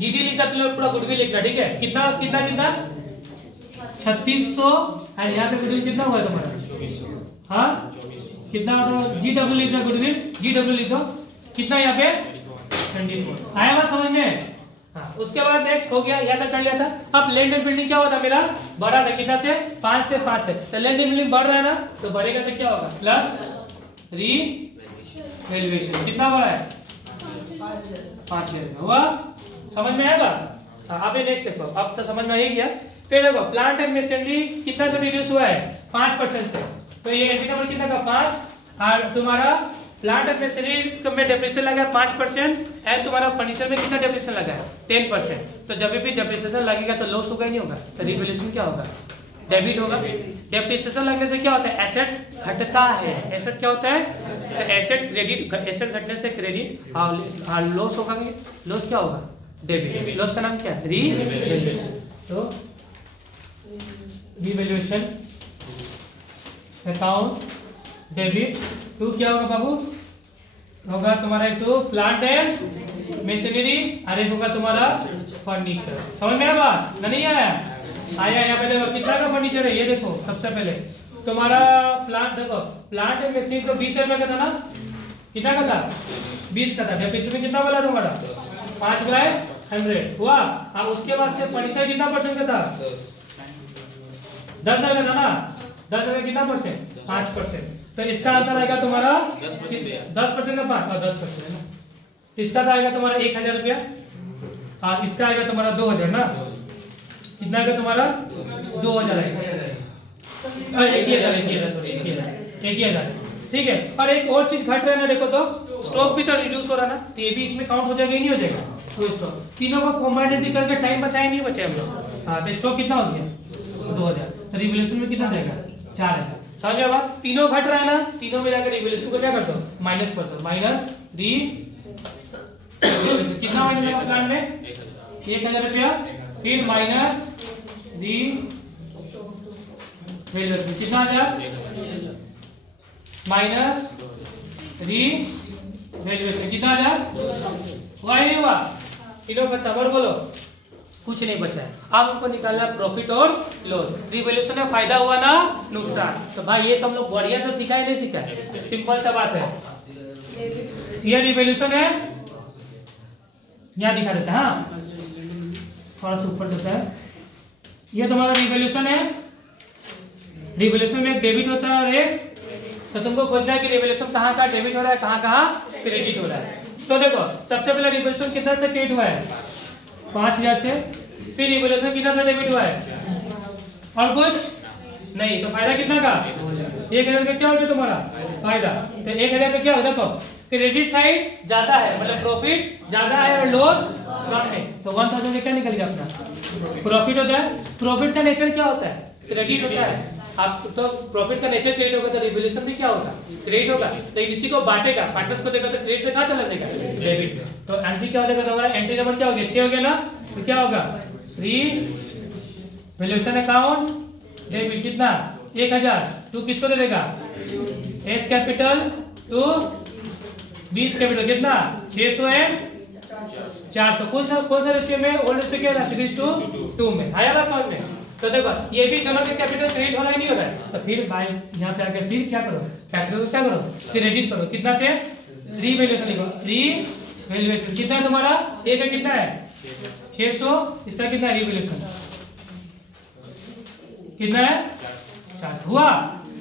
जीडी लिखा तो पूरा गुडविल लिखना। ठीक है, कितना कितना कितना? 3600। एंड यहाँ पे गुडविल कितना हुआ तुम्हारा? हाँ कितना? जीडब्ल्यू लिख दो, गुडविल जीडब्ल्यू लिख दो। कितना यहाँ पे? 24। आया बात समझ में? हाँ, उसके बाद नेक्स्ट हो गया, यहाँ तक कर लिया था। अब लैंड एंड बिल्डिंग क्या होता मेरा? बढ़ा था कितना से? 5 से 5 से। तो लैंड एंड बिल्डिंग बढ़ रहा है ना, तो बढ़ेगा तो क्या होगा? प्लस री वैल्यूएशन। कितना बढ़ा है? 5000 हुआ। समझ में आएगा? हाँ, अब ये नेक्स्ट देखो, अब तो समझ में आ ही गया। फिर देखो प्लांट एंड मशीनरी कितना से रिड्यूस हुआ है? 5% से। तो ये एंट्री नंबर कितना का? 5। और तुम्हारा प्लांट एंड मशीनरी में डेप्रिसिएशन लगा है 5% एंड तुम्हारा फर्नीचर में कितना डेप्रिसिएशन लगा है? 10%। तो जब भी डेप्रिसिएशन लगेगा तो लॉस होगा ही नहीं होगा? तो रिवैल्यूएशन क्या होगा? डेबिट होगा। डेप्रिसिएशन लगने से क्या होता है? एसेट घटता है। एसेट क्या होता है? तो एसेट क्रेडिट, एसेट घटने से क्रेडिट और लॉस होगा। लॉस क्या होगा? डेबिट। लॉस का नाम क्या है? रीवैल्यूएशन। तो रीवैल्यूएशन अकाउंट डेबिट टू क्या होगा बाबू? होगा तुम्हारा एक तो प्लांट एंड मशीनरी और एक होगा तुम्हारा फर्नीचर। समझ में आया बात? नहीं आया? आया। यहाँ पे देखो कितना का फर्नीचर है, ये देखो सबसे पहले तुम्हारा प्लांट, देखो प्लांट एंड मशीनरी तो 20 रुपए का था ना, कितना का था? 20 का था। डेप्रिसिएशन कितना वाला तुम्हारा? 5/100 हुआ। अब उसके बाद से फर्नीचर कितना परसेंट का था? 10 रुपए का था ना। 10 रुपए कितना परसेंट? 5%। तो इसका आंसर आएगा तुम्हारा 10% का 5 और 10% है ना। इसका तो आएगा तुम्हारा 1000 रुपया और इसका आएगा तुम्हारा 2000 ना। कितना आएगा तुम्हारा? 2000 आएगा। 1,000 सॉरी 1,000। ठीक है, और एक और चीज घट रहा है ना, देखो तो स्टॉक भी तो रिड्यूस हो रहा है ना, तो ये भी इसमें काउंट हो जाएगा ही नहीं हो जाएगा? तो स्टॉक तीनों को कॉम्बाइंड करके टाइम बचाए नहीं बचे हम लोग। हाँ, तो स्टॉक कितना हो गया? 2000। तो रिवैल्यूएशन में कितना देगा? 4000। समझ में बात? तीनों घट रहा है ना, तीनों में जाकर रिवैल्यूएशन को क्या कर दो? माइनस कर दो। माइनस री कितना माइनस लगा प्लान में? 1000 रुपया। फिर माइनस री वैल्यूएशन कितना आ जाए? माइनस री वैल्यूएशन कितना आ जाए? हुआ ही नहीं हुआ? तीनों का तबर बोलो। कुछ नहीं बचा है। अब हमको निकालना है प्रॉफिट और लॉस। रिवैल्यूएशन में फायदा हुआ ना नुकसान। तो भाई ये तो हम लोग बढ़िया से सीखा है नहीं सीखा है, सिंपल सा बात है। ये रिवैल्यूएशन है, यहाँ दिखा देता है, हाँ थोड़ा सा ऊपर देता है। ये तुम्हारा रिवैल्यूएशन है। रिवैल्यूएशन में एक डेबिट होता है और एक, तो तुमको खोजना है कि रिवैल्यूएशन कहाँ कहाँ डेबिट हो रहा है, कहाँ कहाँ क्रेडिट हो रहा है। तो देखो सबसे पहले रिवैल्यूएशन कितना से क्रेडिट हुआ है, 5000 से। फिर रिवैल्यूएशन कितना से डेबिट हुआ है, और कुछ नहीं। तो फायदा कितना का, 1000 का क्या हो गया तुम्हारा फायदा। तो 1000 का क्या हो, देखो क्रेडिट साइड ज्यादा है, मतलब प्रॉफिट ज्यादा है और लॉस कम है। तो 1000 में क्या निकल गया अपना, प्रॉफिट होता है। प्रॉफिट का नेचर क्या होता है, क्रेडिट होता है। आप तो प्रॉफिट का नेचर क्रेडिट होगा, तो रिवैल्यूएशन भी क्या होगा, क्रेडिट होगा। तो इसी को बांटेगा, पार्टनर्स को देगा, तो क्रेडिट से कहाँ चला जाएगा, डेबिट में। तो एंट्री क्या हो जाएगा तुम्हारा, एंट्री नंबर क्या हो गया, 6 हो गया ना। तो क्या होगा, रिवैल्यूएशन अकाउंट डेबिट कितना 1000। तू किसको दे देगा, एस कैपिटल टू 20 कैपिटल कितना 600 है 400। कौन सा रेशियो में, ओल्ड रेशियो क्या है 3:2 में। आया ना समझ में। तो देखो ये भी दोनों के कैपिटल क्रेडिट हो रहा है नहीं हो रहा है। तो फिर भाई यहाँ पे आके फिर क्या करो, कैपिटल क्या करो, क्रेडिट करो। कितना से, रिवैल्यूएशन लिखो। रिवैल्यूएशन कितना है तुम्हारा, ए का कितना है 600, इसका कितना है रिवैल्यूएशन कितना है 400 हुआ।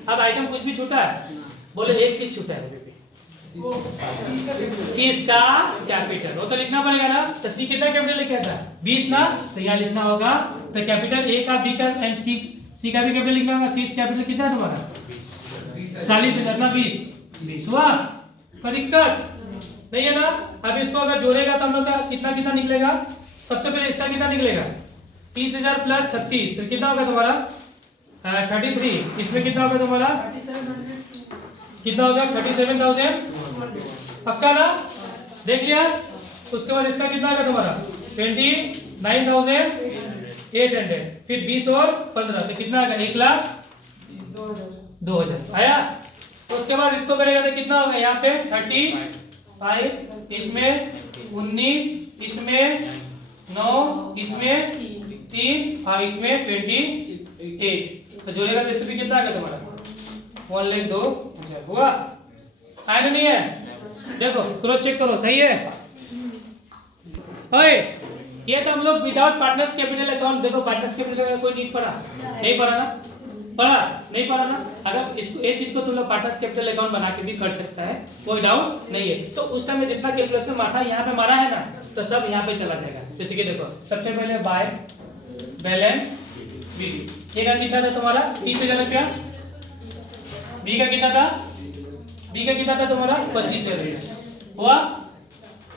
अब आइटम कुछ भी छूटा है, बोले एक चीज छूटा है, सी इसका कैपिटल, वो तो लिखना पड़ेगा ना। तो सी कितना कैपिटल लेके आता है 20 ना, तो यहाँ लिखना होगा। तो कैपिटल ए का, बी का एंड सी का भी कैपिटल लिखना होगा। सी कैपिटल कितना है तुम्हारा 40,000 ना 20 हुआ। कोई दिक्कत नहीं है ना। अब इसको अगर जोड़ेगा तो हम लोग का कितना कितना निकलेगा। सबसे पहले इसका कितना निकलेगा 30,000 प्लस 36, तो कितना होगा तुम्हारा 33। इसमें कितना होगा तुम्हारा कितना होगा 37,000 पक्का ना, देख लिया। उसके बाद इसका कितना होगा तुम्हारा 29,800। फिर 20 और 15, तो कितना आएगा 1,02,000 आया। उसके बाद इसको करेगा तो कितना होगा यहाँ पे 35, इसमें 19, इसमें 9, इसमें 3 और इसमें 28। तो जोड़ेगा तो इसमें कितना आएगा तुम्हारा 1,02,000 हुआ। आया ना नहीं है, देखो क्रॉस चेक करो सही है। ओए ये तो हम लोग विदाउट पार्टनर्स कैपिटल अकाउंट, देखो पार्टनर्स कैपिटल का कोई नीड पड़ा नहीं पड़ा ना, नहीं पड़ा ना। अगर इसको एक चीज को तुम लोग पार्टनर्स कैपिटल अकाउंट बना के भी कर सकता है, कोई डाउट नहीं है। तो उस टाइम में जितना कैलकुलेशन माथा यहाँ पे मारा है ना, तो सब यहाँ पे चला जाएगा। जैसे कि देखो सबसे पहले बाय बैलेंस बीडी, ए का कितना था तुम्हारा 30,000 रुपया, बी का कितना था तुम्हारा 25,000 हुआ।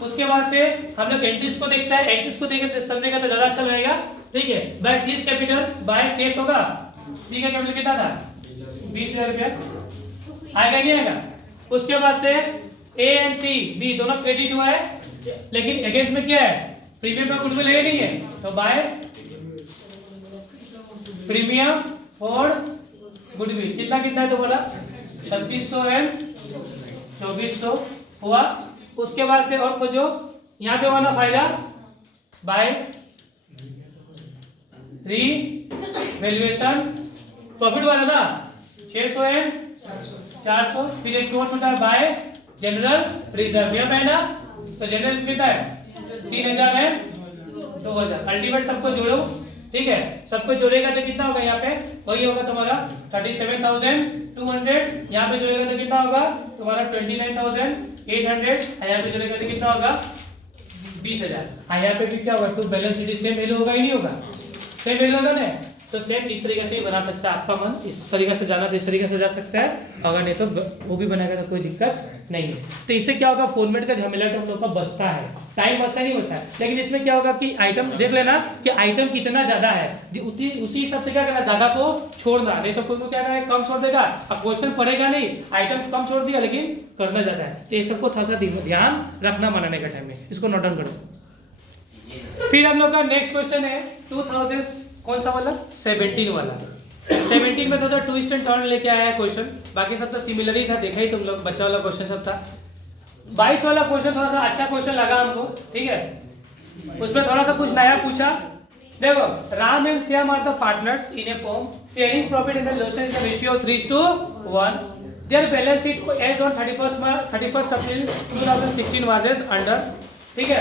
उसके बाद से हम लोग एंट्रीज को देखता है, एंट्रीज को देखें समझने का तो ज्यादा अच्छा लगेगा। ठीक है, by C capital by case होगा। सी का कैपिटल कितना था 20,000 रुपया, आएगा नहीं आएगा। उसके बाद से ए एंड सी बी दोनों क्रेडिट हुआ है, लेकिन अगेंस्ट में क्या है प्रीमियम का गुडविल है नहीं है। तो बाय प्रीमियम और गुडविल कितना है तुम्हारा 3600 एंड 2400 हुआ। उसके बाद से और को जो यहाँ पे वाला फायदा बाय रिवैल्यूएशन प्रॉफिट वाला ना 600 एंड 400। फिर एक छोटा छोटा बाय जनरल रिजर्व यहाँ पे ना, तो जनरल कितना है 3,000 एंड 2,000। अल्टीमेट सबको जोड़ो, ठीक है, सबको जोड़ेगा तो कितना होगा यहाँ पे वही होगा तुम्हारा 37,200। यहाँ पे जोड़ेगा तो कितना होगा तुम्हारा 29,800। यहाँ पे जोड़ेगा तो कितना होगा 20,000। यहाँ पे भी क्या होगा to balance sheet same value होगा ही नहीं होगा, सेम वैल्यू होगा ना। तो सेम इस तरीके से ही बना सकता है आपका मन, इस तरीके से जाना तो इस तरीके से जा सकता है, अगर नहीं तो वो भी बनाएगा तो कोई दिक्कत नहीं है। तो इससे क्या होगा फॉर्मेट का झमेला हम लोग का बचता है, टाइम बचता नहीं होता है। लेकिन इसमें क्या होगा कि आइटम देख लेना कि आइटम कितना ज्यादा है, उसी हिसाब से क्या करना ज्यादा को छोड़ना, नहीं तो कोई को क्या है कम छोड़ देगा, अब क्वेश्चन पढ़ेगा नहीं, आइटम कम छोड़ दिया लेकिन करना ज्यादा है। तो ये सबको थोड़ा सा ध्यान रखना बनाने का टाइम में, इसको नोट डाउन करो। फिर हम लोग का नेक्स्ट क्वेश्चन है 2000 कौन सा वाला 17 वाला। 17 में थोड़ा ट्विस्ट एंड टर्न लेके आया है क्वेश्चन, बाकी सब तो सिमिलर ही था, देखा ही तुम लोग बच्चा वाला क्वेश्चन सब था। 22 वाला क्वेश्चन थोड़ा सा अच्छा क्वेश्चन लगा हमको, ठीक है, उसमें थोड़ा सा कुछ नया पूछा, देखो Ram and Shyam are the partners in a firm sharing profit in the loss in the ratio of 3:1. Their balance sheet as on 31st April 2016 was as under. ठीक है,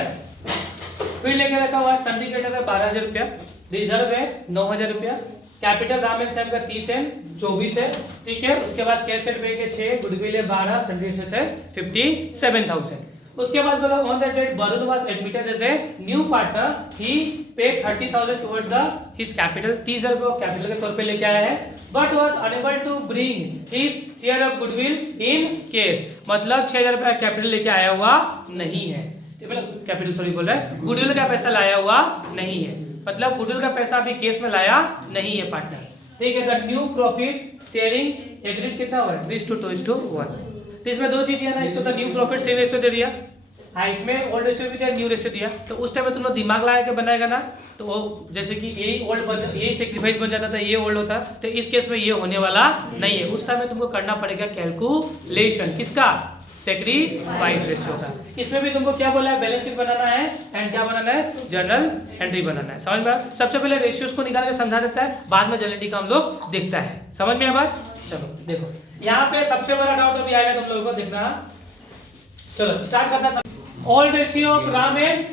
फिर लेके रखा हुआ सिंडिकेटर है 12,000 रुपया, रिजर्व है 9,000 रुपया, कैपिटल राम एंड श्याम का 30 है 24 है. ठीक है, उसके बाद कैश एट बैंक है 6, गुडविल है 12, सन्ड्री एसेट है 57,000. उसके बाद बोला on that date Varun was admitted as a new partner, he paid 30,000 towards the his capital. 30,000 को कैपिटल के तौर पे लेके आया है, but was unable to bring his share of goodwill in cash. मतलब 6,000 रुपया कैपिटल लेके आया हुआ नहीं है, कैपिटल सॉरी बोल रहा है, गुडविल का पैसा लाया हुआ नहीं है, मतलब गुडविल का पैसा अभी केस में लाया नहीं है पार्टनर. ठीक है, the new profit sharing agreed कितना हुआ है 3:2:1. तो इसमें दो चीज है ना, एक तो the new profit share ratio दे दिया, हाँ इसमें ओल्ड रेशियो भी दिया, न्यू रेशियो दिया. तो उस टाइम में तुम लोग दिमाग लगा के बनाएगा ना, तो वो जैसे कि यही ओल्ड बन यही सेक्रीफाइस बन जाता था, ये ओल्ड होता, तो इस केस में ये होने वाला नहीं है. उस टाइम में तुमको करना पड़ेगा कैलकुलेशन किसका, सेक्रीफाइस रेशियो का. इसमें भी तुमको क्या बोला है, बैलेंस शीट बनाना है एंड क्या बनाना है, जर्नल एंट्री बनाना है. समझ में आया? सबसे पहले रेशियोज को निकाल के समझा देता है, बाद में जर्नल एंट्री का हम लोग देखता है. समझ में आया बात? चलो देखो यहाँ पे सबसे बड़ा डाउट अभी आएगा तुम लोगों को, देखना. चलो स्टार्ट करना है. Old ratio of Ram and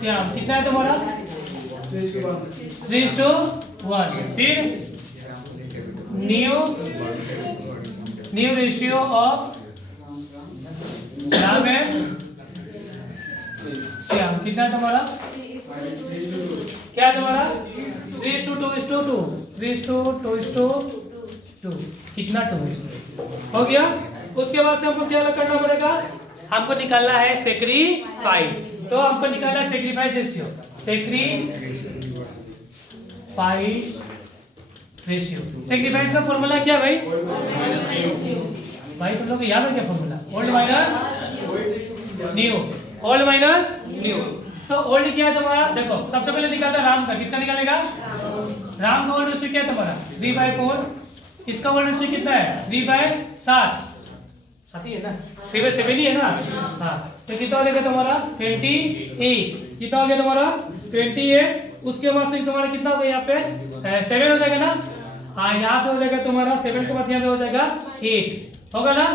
Shyam कितना है तुम्हारा 3:1. फिर new ratio of Ram and Shyam कितना है तुम्हारा, क्या है तुम्हारा 3:2:2. 3:2:2 कितना 2 हो गया. उसके बाद से हमको क्या करना पड़ेगा, हमको निकालना है सेक्रीफाइस. तो हमको निकालना है सेक्रीफाइस रेशियो, सेक्रीफाइस का फॉर्मूला क्या भाई तुम लोग को याद है क्या formula, old minus new, old minus new. तो ओल्ड क्या है तुम्हारा, देखो सबसे पहले निकालता है राम का, किसका निकालेगा, राम का ओल्ड रेशियो क्या है तुम्हारा 3/4, इसका ओल्ड रेशियो कितना है 3/7 साथी है ना, 3/7 ही है ना. हाँ तो कितना हो जाएगा तुम्हारा 28, कितना हो गया तुम्हारा 28. उसके बाद से तुम्हारा कितना हो गया यहाँ पे 7 हो जाएगा ना. हाँ यहाँ पे हो जाएगा तुम्हारा 7 के बाद यहाँ पे हो जाएगा 8 होगा ना,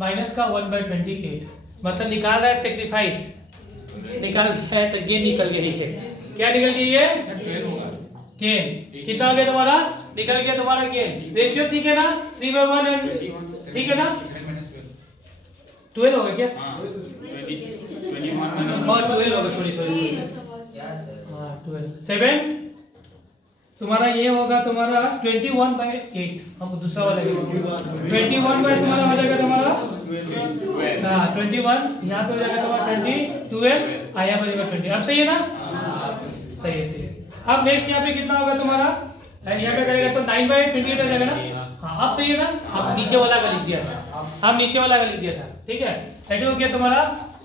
माइनस का 1/28. मतलब निकाल रहा है सेक्रीफाइस, निकाल गया है तो गेन निकल गई है. क्या निकल गई है, गेन. कितना हो गया तुम्हारा, निकल गया तुम्हारा गेन. रेशियो ठीक है ना 3/1, ठीक है ना 12 होगा क्या, और 12 होगा, सॉरी हाँ 12. 7 तुम्हारा ये होगा तुम्हारा 21/8. हम दूसरा वाला 21 बाय तुम्हारा हो जाएगा तुम्हारा हाँ 21, यहाँ पे हो जाएगा तुम्हारा 12, आया हो जाएगा 20. अब सही है ना, सही है. अब नेक्स्ट यहाँ पे कितना होगा तुम्हारा, यहाँ पे करेगा तो 9/28 हो जाएगा ना. हाँ अब सही है ना. अब नीचे वाला का लिख दिया था, हम नीचे वाला का लिख दिया था. ठीक है, रेडी हो गया तुम्हारा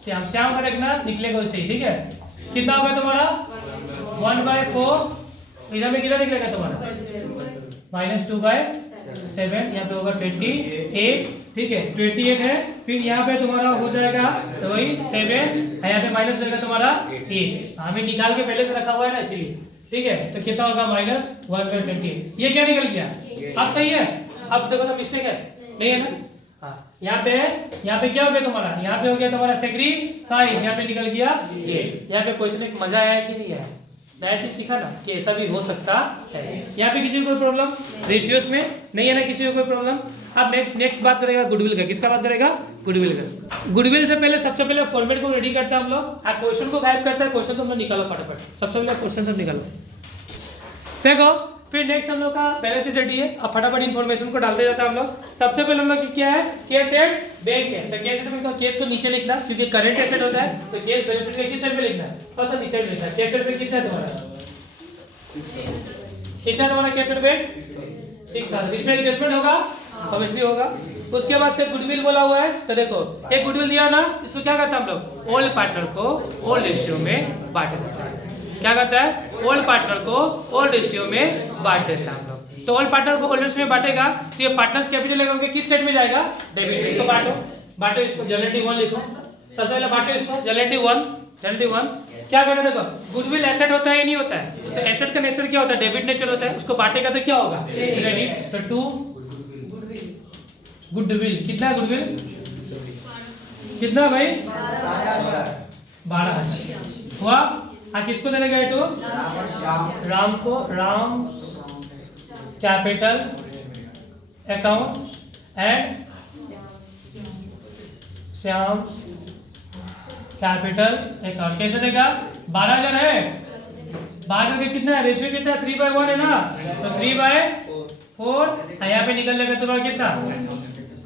श्याम. श्याम का देखना निकलेगा वैसे ही. ठीक है, कितना होगा तुम्हारा 1/4. इधर में कितना निकलेगा तुम्हारा -2/7. यहाँ पे होगा 28. ठीक है 28 है. फिर यहाँ पे तुम्हारा हो जाएगा तो वही 7, यहाँ पे माइनस हो जाएगा तुम्हारा 8. हमें निकाल के पहले से रखा हुआ है ना इसीलिए. ठीक है, तो कितना होगा -1/28. ये क्या निकल गया, अब सही है. अब देखो तो मिस्टेक है नहीं है ना. हाँ यहाँ पे क्या हो गया तुम्हारा, यहाँ पे हो गया तुम्हारा सेक्रीफाइस, यहाँ पे निकल गया ये. यहाँ पे क्वेश्चन एक मजा आया कि नहीं आया, नया चीज सीखा ना कि ऐसा भी हो सकता है. यहाँ पे किसी को कोई प्रॉब्लम रेशियोज में नहीं है ना, किसी को कोई प्रॉब्लम. अब नेक्स्ट बात करेगा गुडविल का. किसका बात करेगा, गुडविल का. गुडविल से पहले सबसे पहले फॉर्मेट को रेडी करते हैं हम लोग, और क्वेश्चन को गायब करते हैं. क्वेश्चन तुम लोग निकालो फटाफट, सबसे पहले क्वेश्चन सब निकालो. देखो फिर नेक्स्ट हम लोग का बैलेंस शीट रेडी है. अब फटाफट इन्फॉर्मेशन को डालते जाता है हम लोग. सबसे पहले हम लोग क्या है, कैश एट बैंक है. तो कैश एट बैंक तो केस को नीचे लिखना, क्योंकि करंट एसेट होता है. तो केस बैलेंस शीट के किस साइड पे लिखना है, फर्स्ट सब नीचे लिखना है. कैश एट बैंक कितना है तुम्हारा, कितना तुम्हारा कैश एट बैंक 6,000. इसमें एडजस्टमेंट होगा, ऑब्वियसली होगा. उसके बाद से गुडविल बोला हुआ है. तो देखो एक गुडविल दिया ना, इसको क्या करता है हम लोग, ओल्ड पार्टनर को ओल्ड रेशियो में बांट देता है. क्या करता है, ओल्ड पार्टनर को ओल्ड रेशियो में बांट देता है हम लोग. तो ओल्ड पार्टनर को ओल्ड रेशियो में बांटेगा तो ये पार्टनर्स कैपिटल लेकर उनके किस साइड में जाएगा, डेबिट. इसको बांटो इसको जर्नल 1 लिखो. सबसे पहले बांटो इसको जर्नल 1. क्या करना, देखो गुडविल एसेट होता है या नहीं होता है, तो एसेट का नेचर क्या होता है? डेबिट नेचर होता है, उसको बांटेगा तो क्या होगा? क्रेडिट। तो टू गुडविल, कितना गुडविल? कितना भाई? 12,000 हुआ। किसको देने गए? टू राम को, Ram capital account and Shyam capital account. कैसे देगा? 12,000 है, 12 में कितना है? रेशियो कितना है? 3/1 है ना, तो 3/4 यहाँ पे निकल लेगा तुम्हारा कितना?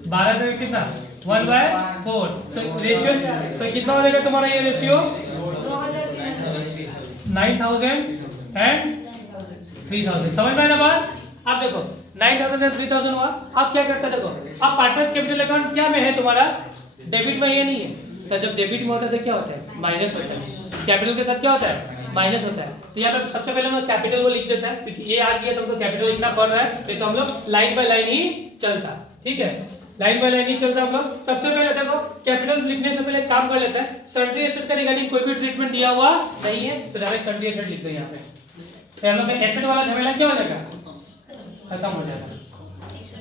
12 में कितना? 1/4। तो रेशियो तो कितना हो जाएगा तुम्हारा ये रेशियो? 9,000 एंड 3,000। समझ में आया ना बात? अब देखो 9,000 एंड 3,000 हुआ। अब क्या करता है देखो, अब पार्टनर्स कैपिटल अकाउंट क्या में है तुम्हारा? डेबिट में, ये नहीं है। तो जब डेबिट में होता है तो क्या होता है? माइनस होता है। कैपिटल के साथ क्या होता है? माइनस होता है। तो यहाँ पे सबसे पहले हम कैपिटल को लिख देता है, क्योंकि ये आ गया तो हमको कैपिटल लिखना पड़ रहा है, तो हम लोग लाइन बाय लाइन ही चलता। ठीक है, लाइन बाय लाइन ही चलता हम लोग। सबसे पहले देखो कैपिटल लिखने से पहले काम कर लेता है। सन्ड्री एसेट का रिगार्डिंग कोई भी ट्रीटमेंट दिया हुआ नहीं है, तो डायरेक्ट सन्ड्री एसेट लिख दो यहाँ पे। तो हम लोग एसेट वाला झमेला क्या हो जाएगा? खत्म हो जाएगा।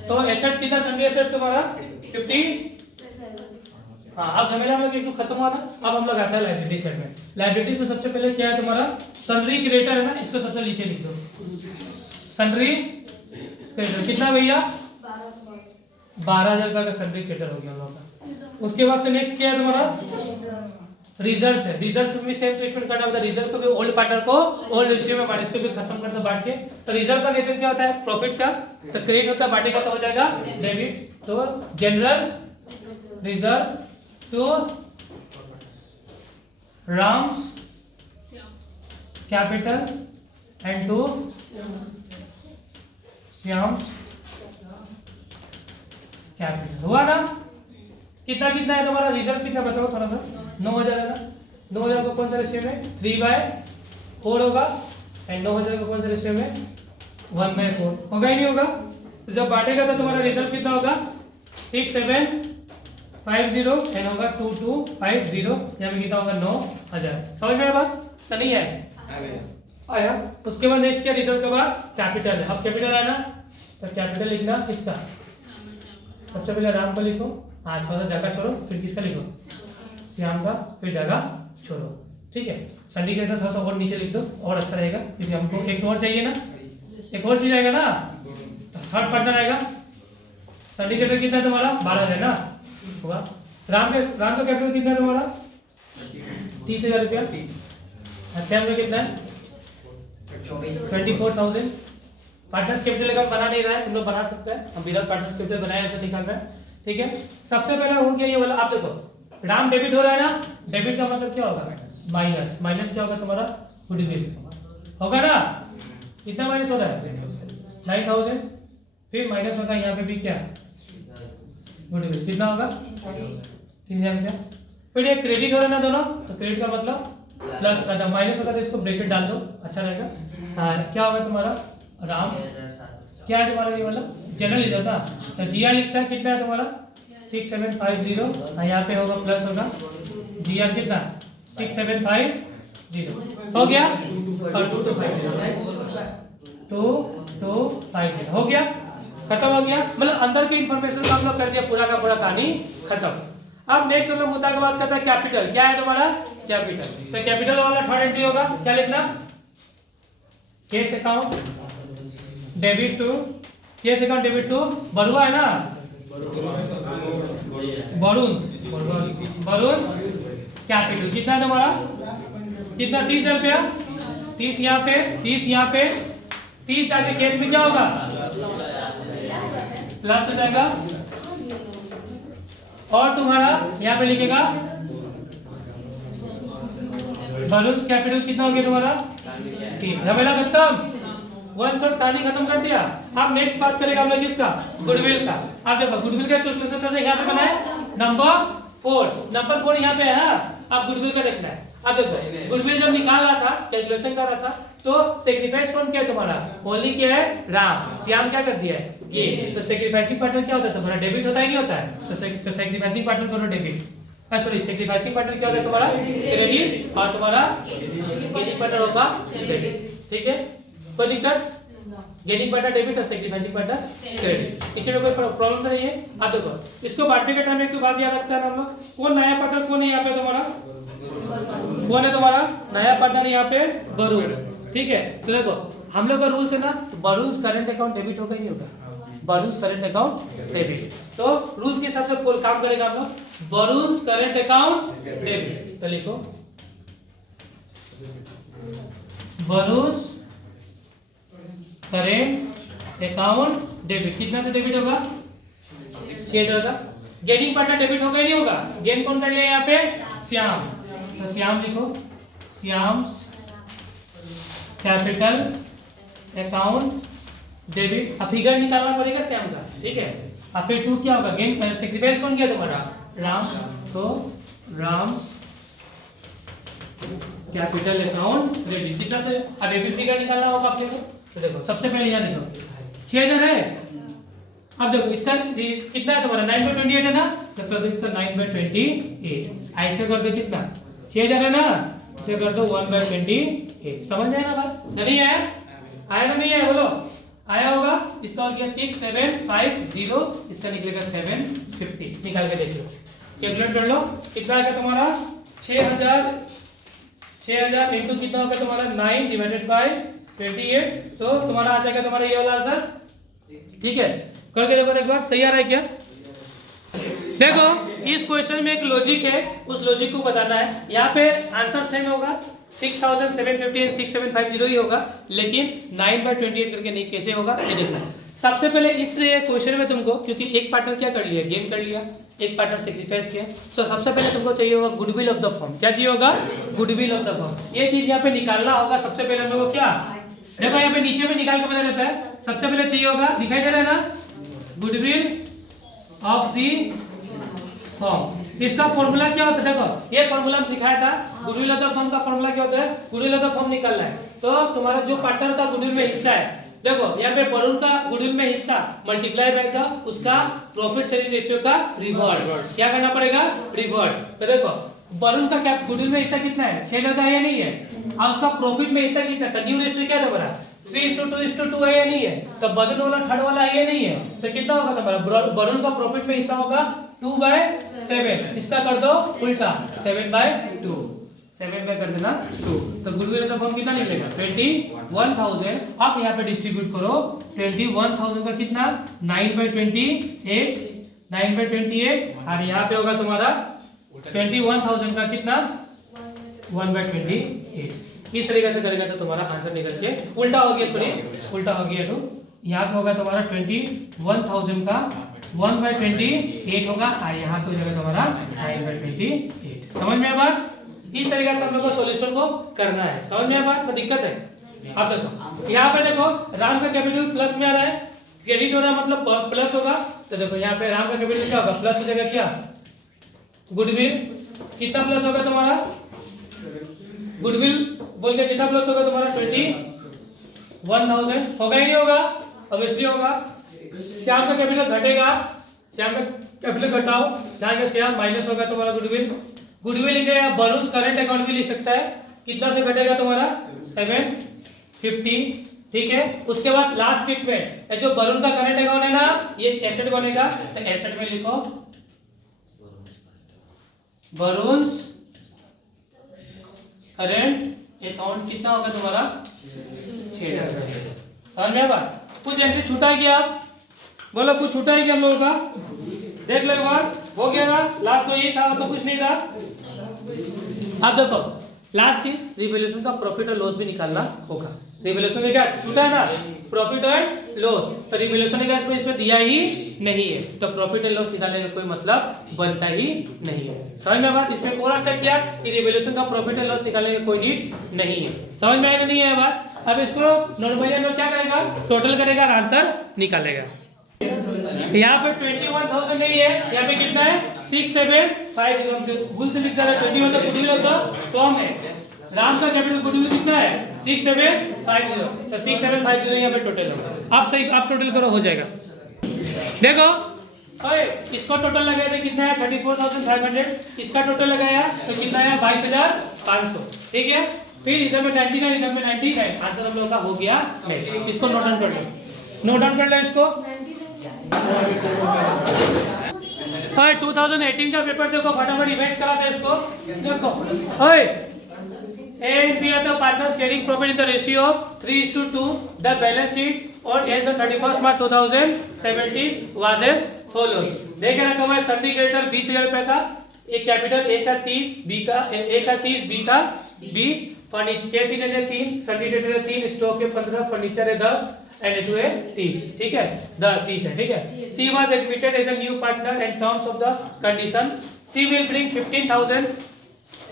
तो एसेट्स कितना? सन्ड्री एसेट्स तुम्हारा 50। हाँ, अब झमेला हम लोग एक खत्म हुआ ना। अब हम लोग आता है लायबिलिटी साइड में। लायबिलिटीज में सबसे पहले क्या है तुम्हारा? सन्ड्री क्रेडिटर है ना, इसको सबसे नीचे लिख दो। सन्ड्री क्रेडिटर कितना भैया? 12,000 का सन्ड्री क्रेडिटर हो गया हम लोग का। उसके बाद से नेक्स्ट क्या है तुम्हारा? रिजर्व है। रिजर्व को भी सेम ट्रीटमेंट करना होता है। रिजर्व को भी ओल्ड पार्टनर को ओल्ड रेशियो में बांट, इसको भी खत्म करते बांट के। तो रिजर्व का नेचर क्या होता है? प्रॉफिट का। तो क्रेडिट होता है, बांटेगा तो हो जाएगा डेबिट। तो general reserve to Ram's capital and to Shyam capital. हुआ ना? कितना कितना है तुम्हारा रिजर्व? कितना बताओ थोड़ा सा? 9,000 है ना। 9,000 को कौन सा रेशियो में? 3/4 होगा। एंड 9,000 को कौन सा रेशियो में? 1/4 होगा ही नहीं होगा। तो जब बांटेगा तो तुम्हारा रिजल्ट कितना होगा? 6,750 एंड होगा 2,250। यहाँ पे कितना होगा? 9,000। समझ में आया बात? तो नहीं आया? आया। उसके बाद नेक्स्ट क्या? रिजल्ट के बाद कैपिटल है। अब कैपिटल आया ना, तो कैपिटल लिखना किसका? सबसे पहले राम को लिखो, हाँ थोड़ा सा जगह छोड़ो, फिर किसका लिखो? श्याम का, फिर जगह छोड़ो। ठीक है, सन्ड्री क्रेडिटर थोड़ा सा और नीचे लिख दो और अच्छा रहेगा, क्योंकि हमको एक और चाहिए ना, एक और चीज आएगा ना, तो थर्ड पार्टनर आएगा। सन्ड्री क्रेडिटर कितना है तुम्हारा? 12,000 है ना। हुआ। राम का कैपिटल कितना है तुम्हारा? 30,000 रुपया। अच्छा, हम लोग कितना है? 24,000। पार्टनर्स कैपिटल अकाउंट बना नहीं रहा है, तुम लोग बना सकते हैं। हम विदाउट पार्टनर्स कैपिटल बनाए ऐसा निकाल रहे हैं। ठीक है, सबसे पहले हो गया ये वाला। आप देखो राम डेबिट हो रहा है ना, डेबिट का मतलब क्या होगा? माइनस। माइनस क्या होगा तुम्हारा? गुडविल होगा ना। कितना माइनस हो रहा है? 9,000। फिर माइनस होगा यहाँ पे भी क्या? गुडविल। कितना होगा? 3,000 रुपया। फिर ये क्रेडिट हो रहा है ना दोनों, तो क्रेडिट का मतलब प्लस का माइनस होगा, तो इसको ब्रैकेट डाल दो, अच्छा रहेगा। हाँ, क्या होगा तुम्हारा? राम क्या है तुम्हारा? ये वाला जनरल रिजर्व ना, तो जीआर लिखता है। कितना है तुम्हारा? 6,750। यहाँ पे होगा प्लस होगा, जीआर कितना? 6,750 हो गया, और 2,250 हो गया, खत्म हो गया। मतलब अंदर के इंफॉर्मेशन को हम लोग कर दिया, पूरा का पूरा कहानी खत्म। अब नेक्स्ट हम लोग मुद्दा की बात करते हैं कैपिटल। क्या है तुम्हारा? कैपिटल। तो कैपिटल वाला थर्ड एंट्री होगा, क्या लिखना? Cash account debit to, cash account debit to Barua है ना, वरुण, वरुण कैपिटल। कितना है तुम्हारा? कितना? 30,000 रुपया। 30 यहाँ पे, 30 यहाँ पे, 30 जाके कैश में क्या होगा? प्लस हो जाएगा। और तुम्हारा यहाँ पे लिखेगा वरुण कैपिटल। कितना हो गया तुम्हारा? 30। झमेला खत्म, वन शॉट कहानी खत्म कर दिया। अब नेक्स्ट बात करेगा हम लोग किसका? गुडविल का। आप देखो गुडविल का कैलकुलेशन कैसे यहाँ पे बनाए? नंबर 4, नंबर 4 यहाँ पे है। अब गुडविल का देखना है। अब देखो गुडविल जब निकाल रहा था, कैलकुलेशन कर रहा था, तो सेक्रीफाइस कौन क्या है तुम्हारा? ओनली क्या है? राम। श्याम क्या कर दिया है? ये। तो सेक्रीफाइसिंग पार्टनर क्या होता है तुम्हारा? डेबिट होता है नहीं होता है? तो सेक्रीफाइसिंग पार्टनर करो डेबिट, सॉरी सेक्रीफाइसिंग पार्टनर क्या होगा तुम्हारा? क्रेडिट, और तुम्हारा गेनिंग पार्टनर होगा डेबिट। ठीक है, कोई दिक्कत? गेनिंग पार्टनर डेबिट और सेक्रीफाइसिंग पार्टनर क्रेडिट, इसी में कोई प्रॉब्लम तो नहीं है। अब देखो इसको बांटने के टाइम एक तो बात याद रखता है हम लोग, कौन नया पार्टनर कौन है यहाँ पे तुम्हारा, कौन है तुम्हारा नया पार्टनर यहाँ पे, वरुण, ठीक है। तो देखो हम लोग का रूल्स है ना, तो वरुण करंट अकाउंट डेबिट होगा ही नहीं होगा, वरुण करंट अकाउंट डेबिट, तो रूल्स के हिसाब से फुल काम करेगा हम लोग, वरुण करंट अकाउंट डेबिट, तो लिखो वरुण करेंट अकाउंट डेबिट, कितना से डेबिट होगा, 6000 का। गेनिंग पार्टनर डेबिट होगा नहीं होगा, गेन कौन कर लिया यहाँ पे, श्याम, तो श्याम लिखो, श्याम कैपिटल अकाउंट डेबिट, अब फिगर निकालना पड़ेगा श्याम का, ठीक है। अब फिर टू क्या होगा, गेन सेक्रीफाइस कौन किया तुम्हारा, राम, तो राम कैपिटल अकाउंट डेबिट, कितना से, अब ये भी फिगर निकालना होगा आपको, तो देखो सबसे पहले यहाँ देखो 6000 है, अब देखो इसका कितना है तुम्हारा 9/28 है ना, तो कर दो इसका 9/28, ऐसे कर दो कितना 6000 है ना, इसे कर दो 1/28, समझ में आया ना बात, नहीं आया, आया ना नहीं आया बोलो, आया होगा। इसका हो गया 6750, इसका निकलेगा 750, निकाल के देखिए, कैलकुलेट कर लो कितना आएगा तुम्हारा 6000 इंटू कितना होगा तुम्हारा 9/28, तो तुम्हारा आ जाएगा तुम्हारा ये वाला आंसर, ठीक है। करके देखो एक बार, सही आ रहा है क्या? देखो इस क्वेश्चन में एक लॉजिक है, उस लॉजिक को बताना है। यहाँ पे आंसर सेम होगा 6750 एंड 6750 ही होगा, लेकिन 9/28 करके नहीं, कैसे होगा ये देखना। सबसे पहले इस क्वेश्चन में तुमको, क्योंकि एक पार्टनर क्या कर लिया, गेन कर लिया, एक पार्टनर सेक्रीफाइस किया, तो सबसे पहले तुमको चाहिए होगा गुडविल ऑफ द फर्म, क्या चाहिए होगा, गुडविल ऑफ द फर्म, ये चीज यहाँ पे निकालना होगा। सबसे पहले हम लोग को क्या, देखो यहाँ पे नीचे में निकाल के पता रहता है, सबसे पहले चाहिए होगा, दिखाई दे रहा है ना, गुडविल ऑफ दी फर्म। इसका फॉर्मूला क्या होता है, देखो ये फॉर्मूला हम सिखाया था, गुडविल ऑफ द फर्म का फॉर्मूला क्या होता है, गुडविल ऑफ द फर्म निकालना है, तो तुम्हारा जो पार्टनर का गुडविल में हिस्सा है, देखो यहाँ पे वरुण का गुडविल में हिस्सा मल्टीप्लाई बाय द उसका प्रॉफिट शेयरिंग रेशियो का रिवर्स, क्या करना पड़ेगा, रिवर्स। तो देखो वरुण का क्या गुडविल में हिस्सा कितना है, 6000 का है या नहीं है, और उसका प्रॉफिट में हिस्सा कितना है, न्यू रेशियो क्या है तुम्हारा 3:2 है या नहीं है, तो बदल वाला थर्ड वाला है या नहीं है, तो कितना होगा तुम्हारा, वरुण का प्रॉफिट में हिस्सा होगा 2/7, इसका कर दो उल्टा 7/2, 7 में कर देना 2, तो गुडविल ऑफ फर्म कितना निकलेगा 21,000। आप यहाँ पे डिस्ट्रीब्यूट करो, 21,000 का कितना 9/28, 9/28, और यहाँ पे होगा तुम्हारा 21,000 का कितना 1/28। इस तरीके से करेगा तो तुम्हारा आंसर निकल के उल्टा हो गया, सॉरी उल्टा हो गया, तो यहाँ पे होगा तुम्हारा 21,000 का 1/28 होगा, और यहाँ पे हो जाएगा तुम्हारा 9/28। समझ में बात, इस तरीके से हम लोग को सॉल्यूशन को करना है, समझ में बात, तो दिक्कत है। अब देखो यहाँ पे देखो राम का कैपिटल प्लस में आ रहा है, क्रेडिट हो रहा है मतलब प्लस होगा, तो देखो यहाँ पे राम का कैपिटल क्या होगा, प्लस हो जाएगा, क्या गुडविल कितना प्लस होगा तुम्हारा, गुडविल बोल के कितना प्लस होगा तुम्हारा 21,000, होगा ही नहीं होगा, ऑब्वियसली होगा। श्याम का कैपिटल घटेगा, श्याम का कैपिटल घटाओ, यहाँ पे श्याम माइनस होगा तुम्हारा गुडविल, गुडविल लिखे वरुण करंट अकाउंट भी लिख सकता है, कितना से घटेगा तुम्हारा 750, ठीक है। उसके बाद लास्ट स्टेटमेंट, जो वरुण का करंट अकाउंट है ना, ये एसेट बनेगा, तो एसेट में लिखो वरुण करंट अकाउंट कितना होगा तुम्हारा 6000। समझ में आया, कुछ एंट्री छूटा है क्या, आप बोलो कुछ छूटा है क्या हम लोगों का, देख लो एक बार, हो गया ना, लास्ट तो यही था, तो कुछ नहीं था। अब देखो लास्ट चीज, रिवैल्यूएशन का प्रॉफिट और लॉस भी निकालना होगा। रिवैल्यूएशन में क्या छूटा है ना, प्रॉफिट एंड लॉस, तो रिवैल्यूएशन का इसमें दिया ही नहीं है, तो प्रॉफिट एंड लॉस निकालने का कोई मतलब बनता ही नहीं है। समझ में बात, इसमें और अच्छा किया कि रिवैल्यूएशन का प्रॉफिट एंड लॉस निकालने का कोई नीड नहीं है। समझ में आया नहीं है बात। अब इसको नॉर्मली हम लोग क्या करेगा, टोटल करेगा और आंसर निकालेगा। यहाँ पे 21,000 नहीं है, यहाँ पे कितना है 6750, भूल से लिख दे रहा है 21 तो गुडविल ऑफ द फर्म है, राम का कैपिटल गुडविल कितना है 6750, तो 6750 यहाँ पे टोटल होगा। आप सही, आप टोटल करो, हो जाएगा। देखो ओए, इसको टोटल लगाया तो कितना है 34,500, इसका टोटल लगाया तो कितना है 22,500, ठीक है। फिर इधर में 99, इधर में 99, आंसर हम लोग का हो गया नेक्स्ट। इसको नोट डाउन कर लो, नोट डाउन कर लो इसको। और 2018 का पेपर देखो, फटाफट रिवाइज करा था इसको। देखो ओए, A and B are the partners sharing profit in the ratio of 3:2. The balance sheet on as of 31st March 2017 was as follows. देख रखा हुआ है सन्नी क्रेडिटर 20,000 रुपए का, एक कैपिटल A का 30, B का A का 30, B का 20, फर्नीचर कैश इन है 3, सन्नी क्रेडिटर 3, स्टॉक है 15, फर्नीचर है 10 एंड इट है 30, ठीक है 30 है, ठीक है। C was admitted as a new partner and terms of the condition, C will bring 15,000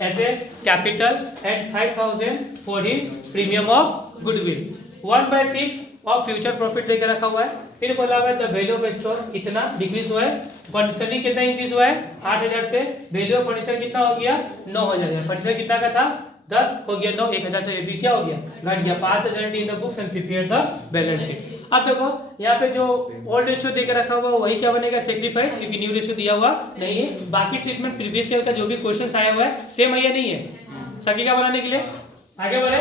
as a capital and 5,000 for his premium of goodwill, 1/6 of future profit लेकर रखा हुआ है। फिर बोला हुआ है द वैल्यू ऑफ स्टोर कितना डिक्रीज हुआ है, फर्नीचर कितना इंक्रीज हुआ है 8,000 से, वैल्यू ऑफ फर्नीचर कितना हो गया 9,000 है, फर्नीचर कितना का था 10 हो गया 9, 1,000 से भी क्या हो गया घट गया 5,000 in the books and prepare the balance sheet. अब देखो यहाँ पे जो ओल्ड रेशियो देकर रखा हुआ वही क्या बनेगा सेक्रीफाइस, क्योंकि न्यू रेशियो दिया हुआ नहीं है। बाकी ट्रीटमेंट प्रीवियस ईयर का जो भी क्वेश्चंस आया हुआ है सेम है या नहीं है, सकी का बनाने के लिए आगे बढ़े।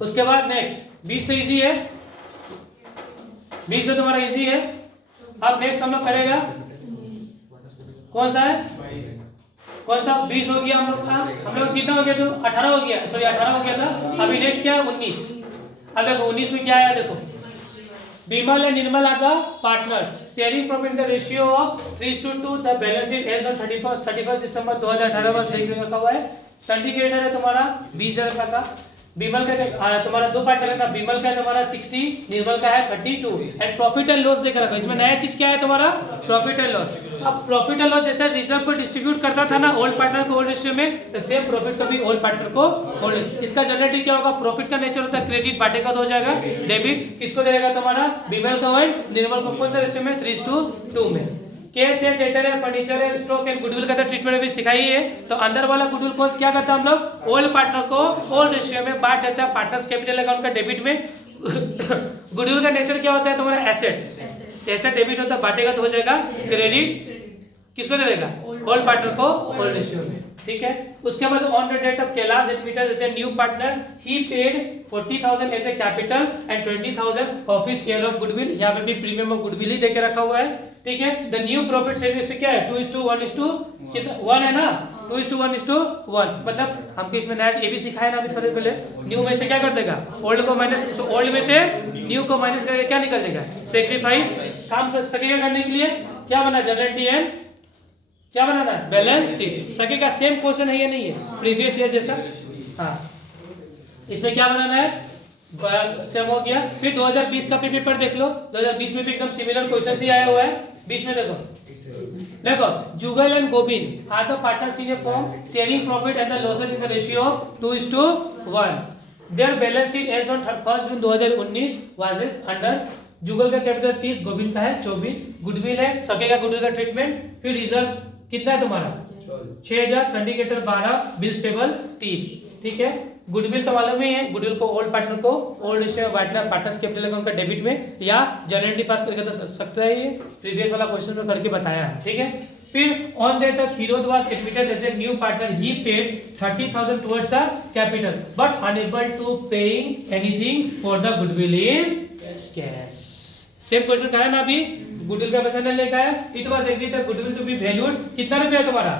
उसके बाद नेक्स्ट 20 तो इजी है, 20 तो तुम्हारा इजी है। अब नेक्स्ट हम लोग करेगा कौन सा है, कौन सा 20 हो गया हम लोग का, हम लोग कितना हो गया तो 18 हो गया, सॉरी 18 हो गया था। अभी नेक्स्ट क्या है 19। अब देखो 19 में क्या आया, देखो Bimal and Nirmal are the partners sharing profit in the ratio of 3:2, the balance sheet as on 31 दिसंबर 2018 में देख रखा हुआ है। सिंडिकेटर है तुम्हारा 20,000 का था, बिमल का तुम्हारा दो पार्टनर का, बिमल का तुम्हारा 60, निर्मल का है 32 एंड प्रॉफिट एंड लॉस देकर रखा। इसमें नया चीज क्या है तुम्हारा प्रॉफिट एंड लॉस। अब प्रॉफिट एंड लॉस जैसे रिजर्व को डिस्ट्रीब्यूट करता था ना ओल्ड पार्टनर को ओल्ड रेशियो में, तो सेम प्रॉफिट को भी ओल्ड पार्टनर को ओल्ड। इसका जनरेटिव क्या होगा, प्रॉफिट का नेचर होता है क्रेडिट, बांटेगा तो हो जाएगा डेबिट। किसको देगा तुम्हारा बिमल को एंड निर्मल को कौन सा रेशियो में 3:2 में। कैश है, डेटर है, फर्नीचर है, स्टॉक एंड गुडविल का तो ट्रीटमेंट भी सिखाई है। तो अंदर वाला गुडविल को क्या करता है हम लोग ओल्ड पार्टनर को ओल्ड रेशियो में बांट देता है, पार्टनर्स कैपिटल अकाउंट का डेबिट में। गुडविल का नेचर क्या होता है तुम्हारा एसेट, एसेट डेबिट होता है, बांटेगा तो हो जाएगा क्रेडिट। किसको दे देगा ओल्ड पार्टनर को ओल्ड रेशियो में, ठीक है। उसके बाद on the date of Kailash admitted as a new partner he paid 40,000 as a capital and 20,000 of his share of goodwill. यहाँ पे भी प्रीमियम ऑफ गुडविल ही देके रखा हुआ है, ठीक है। The new profit sharing ratio क्या है 2:1 है ना, 2:1 मतलब हमको इसमें नया ये भी सिखाया ना अभी थोड़े पहले। न्यू में से क्या कर देगा ओल्ड को माइनस, ओल्ड में से न्यू को माइनस करके क्या निकल देगा सेक्रीफाइस। काम सकेगा करने के लिए क्या बना जनरल एंड क्या बनाना है बैलेंस शीट। सकेगा सेम क्वेश्चन है या नहीं है प्रीवियस ईयर जैसा, हाँ इसमें क्या बनाना है सेम हो गया। फिर 2020 का पेपर देख लो, 2020 में भी एकदम सिमिलर क्वेश्चन ही आया हुआ है। 20 में देखो Jugal and Govind are the partners in a firm sharing profit and the losses in the ratio of 2:1। Their balance sheet as on 1 June 2019 was as under Jugal का कैपिटल 30, गोविंद का है 24, गुडविल है सकेगा गुडविल का ट्रीटमेंट। फिर रिजर्व कितना है तुम्हारा 6,000, सिंडिकेटर 12, बिल्स पेबल 3, ठीक है। गुडविल तो मालूम ही है, गुडविल को ओल्ड पार्टनर को ओल्ड रेशियो में बांटना पार्टनर्स कैपिटल अकाउंट का डेबिट में, या जनरली पास करके तो सकता है, ये प्रीवियस वाला क्वेश्चन में करके बताया है, ठीक है। फिर on that the Khirod was admitted as a new partner he paid 30,000 towards the capital but unable to paying anything for the goodwill in cash. Same question का है ना अभी, गुडविल का पैसा नहीं लेकर आया। It was agreed the goodwill to be valued कितना रुपया तुम्हारा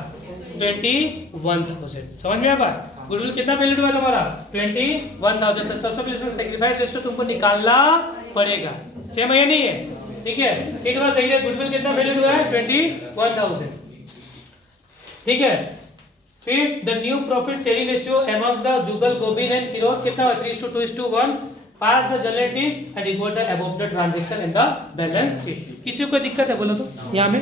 21,000। समझ में आ बात, गुडविल कितना वैल्यूड हुआ तुम्हारा 21,000। सबसे पहले सैक्रिफाइस रेशियो तुमको निकालना पड़ेगा, सेम है या नहीं है, ठीक है। इट वाज एग्रीड गुडविल कितना वैल्यूड हुआ है 21,000, ठीक है। फिर the new profit sharing ratio amongst the Jugal Govind and Khirod कितना 3:2:1 pass the journalities and report the above the transaction in the balance sheet। किसी को दिक्कत है बोलो तो यहाँ में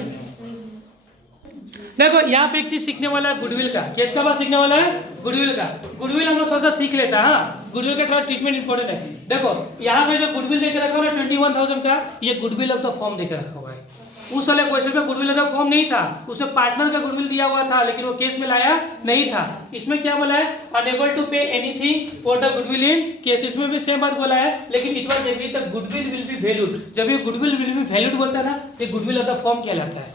देखो, यहाँ पे एक चीज सीखने वाला है गुडविल का। किसका बात सीखने वाला है गुडविल का। गुडविल हम लोग थोड़ा सा सीख लेता है, हाँ गुडविल का थोड़ा ट्रीटमेंट इंपॉर्टेंट है। देखो यहाँ पे जो गुडविल देकर रखा हुआ है 21,000 का, ये गुडविल ऑफ द फॉर्म देकर रखा हुआ है। उस वाले क्वेश्चन में गुडविल ऑफ द फॉर्म नहीं था, उसे पार्टनर का गुडविल दिया हुआ था, लेकिन वो केस में लाया नहीं था। इसमें क्या बोला है unable to pay anything for the goodwill in case, इसमें भी सेम बात बोला है, लेकिन it was agreed the goodwill will be valued. जब ये गुडविल विल बी वैल्यूड बोलता है ना, तो गुडविल ऑफ द फॉर्म कहलाता है।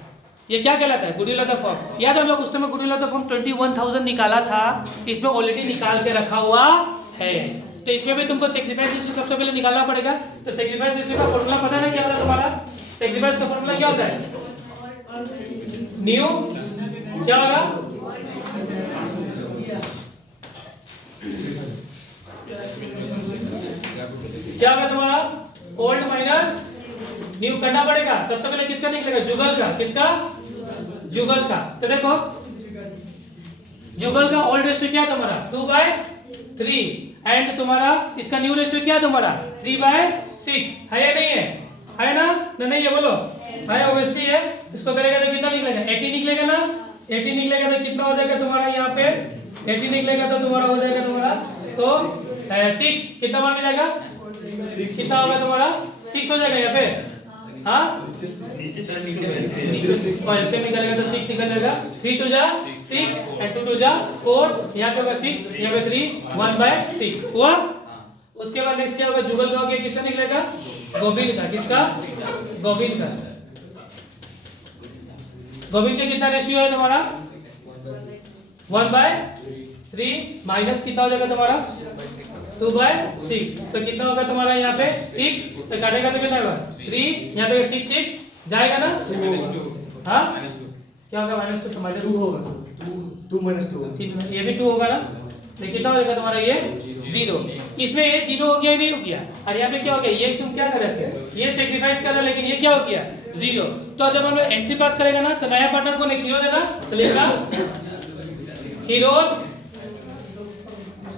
ये क्या कहलाता है? Goodwill of the firm. याद है हम लोग उस समय गुडविल ऑफ द फर्म 21,000 निकाला था, इसमें ऑलरेडी निकाल के रखा हुआ है। तो इसमें भी तुमको सेक्रीफाइस रेशियो सबसे पहले निकालना पड़ेगा। तो सेक्रीफाइस रेशियो का फॉर्मूला पता है ना क्या होता है तुम्हारा? सेक्रीफाइस का फॉर्मूला क्या होता है? न्यू क्या होगा? क्या होगा तुम्हारा? ओल्ड माइनस न्यू करना पड़ेगा। सबसे पहले किसका निकलेगा? जुगल का। किसका? जुगल का। तो देखो जुगल का ओल्ड रेशियो क्या है तुम्हारा? 2/3 एंड तुम्हारा इसका न्यू रेशियो क्या है तुम्हारा? 3/6 है या नहीं है? है ना? नहीं है बोलो। है ऑब्वियसली है। इसको करेगा तो कितना निकलेगा? 80 निकलेगा ना? 80 निकलेगा तो कितना हो जाएगा तुम्हारा यहाँ पे? 80 निकलेगा तो तुम्हारा हो जाएगा तुम्हारा तो 6 कितना मान में जाएगा? कितना होगा तुम्हारा? 6 हो जाएगा यहाँ पे। हाँ से निकलेगा तो 6 निकल जाएगा। 3 2 जा 6 एंड 2 2 जा 4, यहाँ पे होगा 6, यहाँ पे 3, 1/6 हुआ। उसके बाद नेक्स्ट क्या होगा? जुगल का हो गया। किसका निकलेगा? गोविंद का। किसका? गोविंद का। गोविंद का कितना रेशियो है तुम्हारा? 1/3 माइनस कितना हो जाएगा तुम्हारा? 2/6। तो कितना होगा तुम्हारा यहाँ पे? 6। तो काटेगा तो कितना होगा? 3, यहाँ पे 6 6 जाएगा ना? हाँ क्या होगा? -2 तो -2 होगा। 2 -2 ये भी 2 होगा ना? तो कितना हो जाएगा तुम्हारा? ये 0। इसमें ये 0 हो गया नहीं हो गया? और यहाँ पे क्या हो गया? ये तुम क्या कर रहे थे? ये सेक्रीफाइस कर रहे, लेकिन ये क्या हो गया? 0। तो जब हम एंट्री पास करेगा ना तो नया पार्टनर को नहीं हीरो देना, तो लिखा हीरो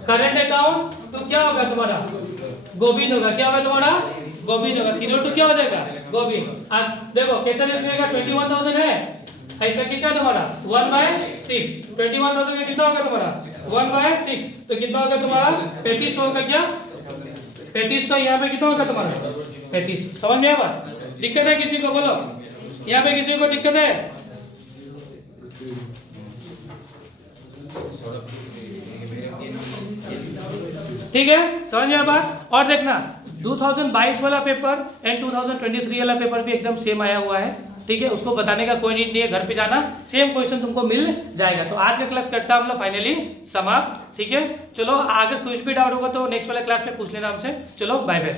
करंट अकाउंट। तो क्या होगा तुम्हारा? गोविंद होगा। क्या होगा तुम्हारा? गोविंद होगा। हीरो टू क्या हो जाएगा? गोविंद। अब देखो कैसा लिखेगा? 21,000 है, ऐसा कितना तुम्हारा? 1/6। 21,000 का कितना होगा तुम्हारा? 1/6। तो कितना होगा तुम्हारा? 35 होगा। क्या 35? तो यहाँ पे कितना होगा तुम्हारा? 35। समझ में आया? दिक्कत है किसी को? बोलो यहाँ पे किसी को दिक्कत है? ठीक है, समझ में आया बात? और देखना 2022 वाला पेपर एंड 2023 वाला पेपर भी एकदम सेम आया हुआ है। ठीक है, उसको बताने का कोई नीड नहीं है, घर पे जाना सेम क्वेश्चन तुमको मिल जाएगा। तो आज का क्लास करता हम लोग फाइनली समाप्त। ठीक है, चलो अगर कुछ भी डाउट होगा तो नेक्स्ट वाला क्लास में पूछ लेना हमसे। चलो बाय बाय।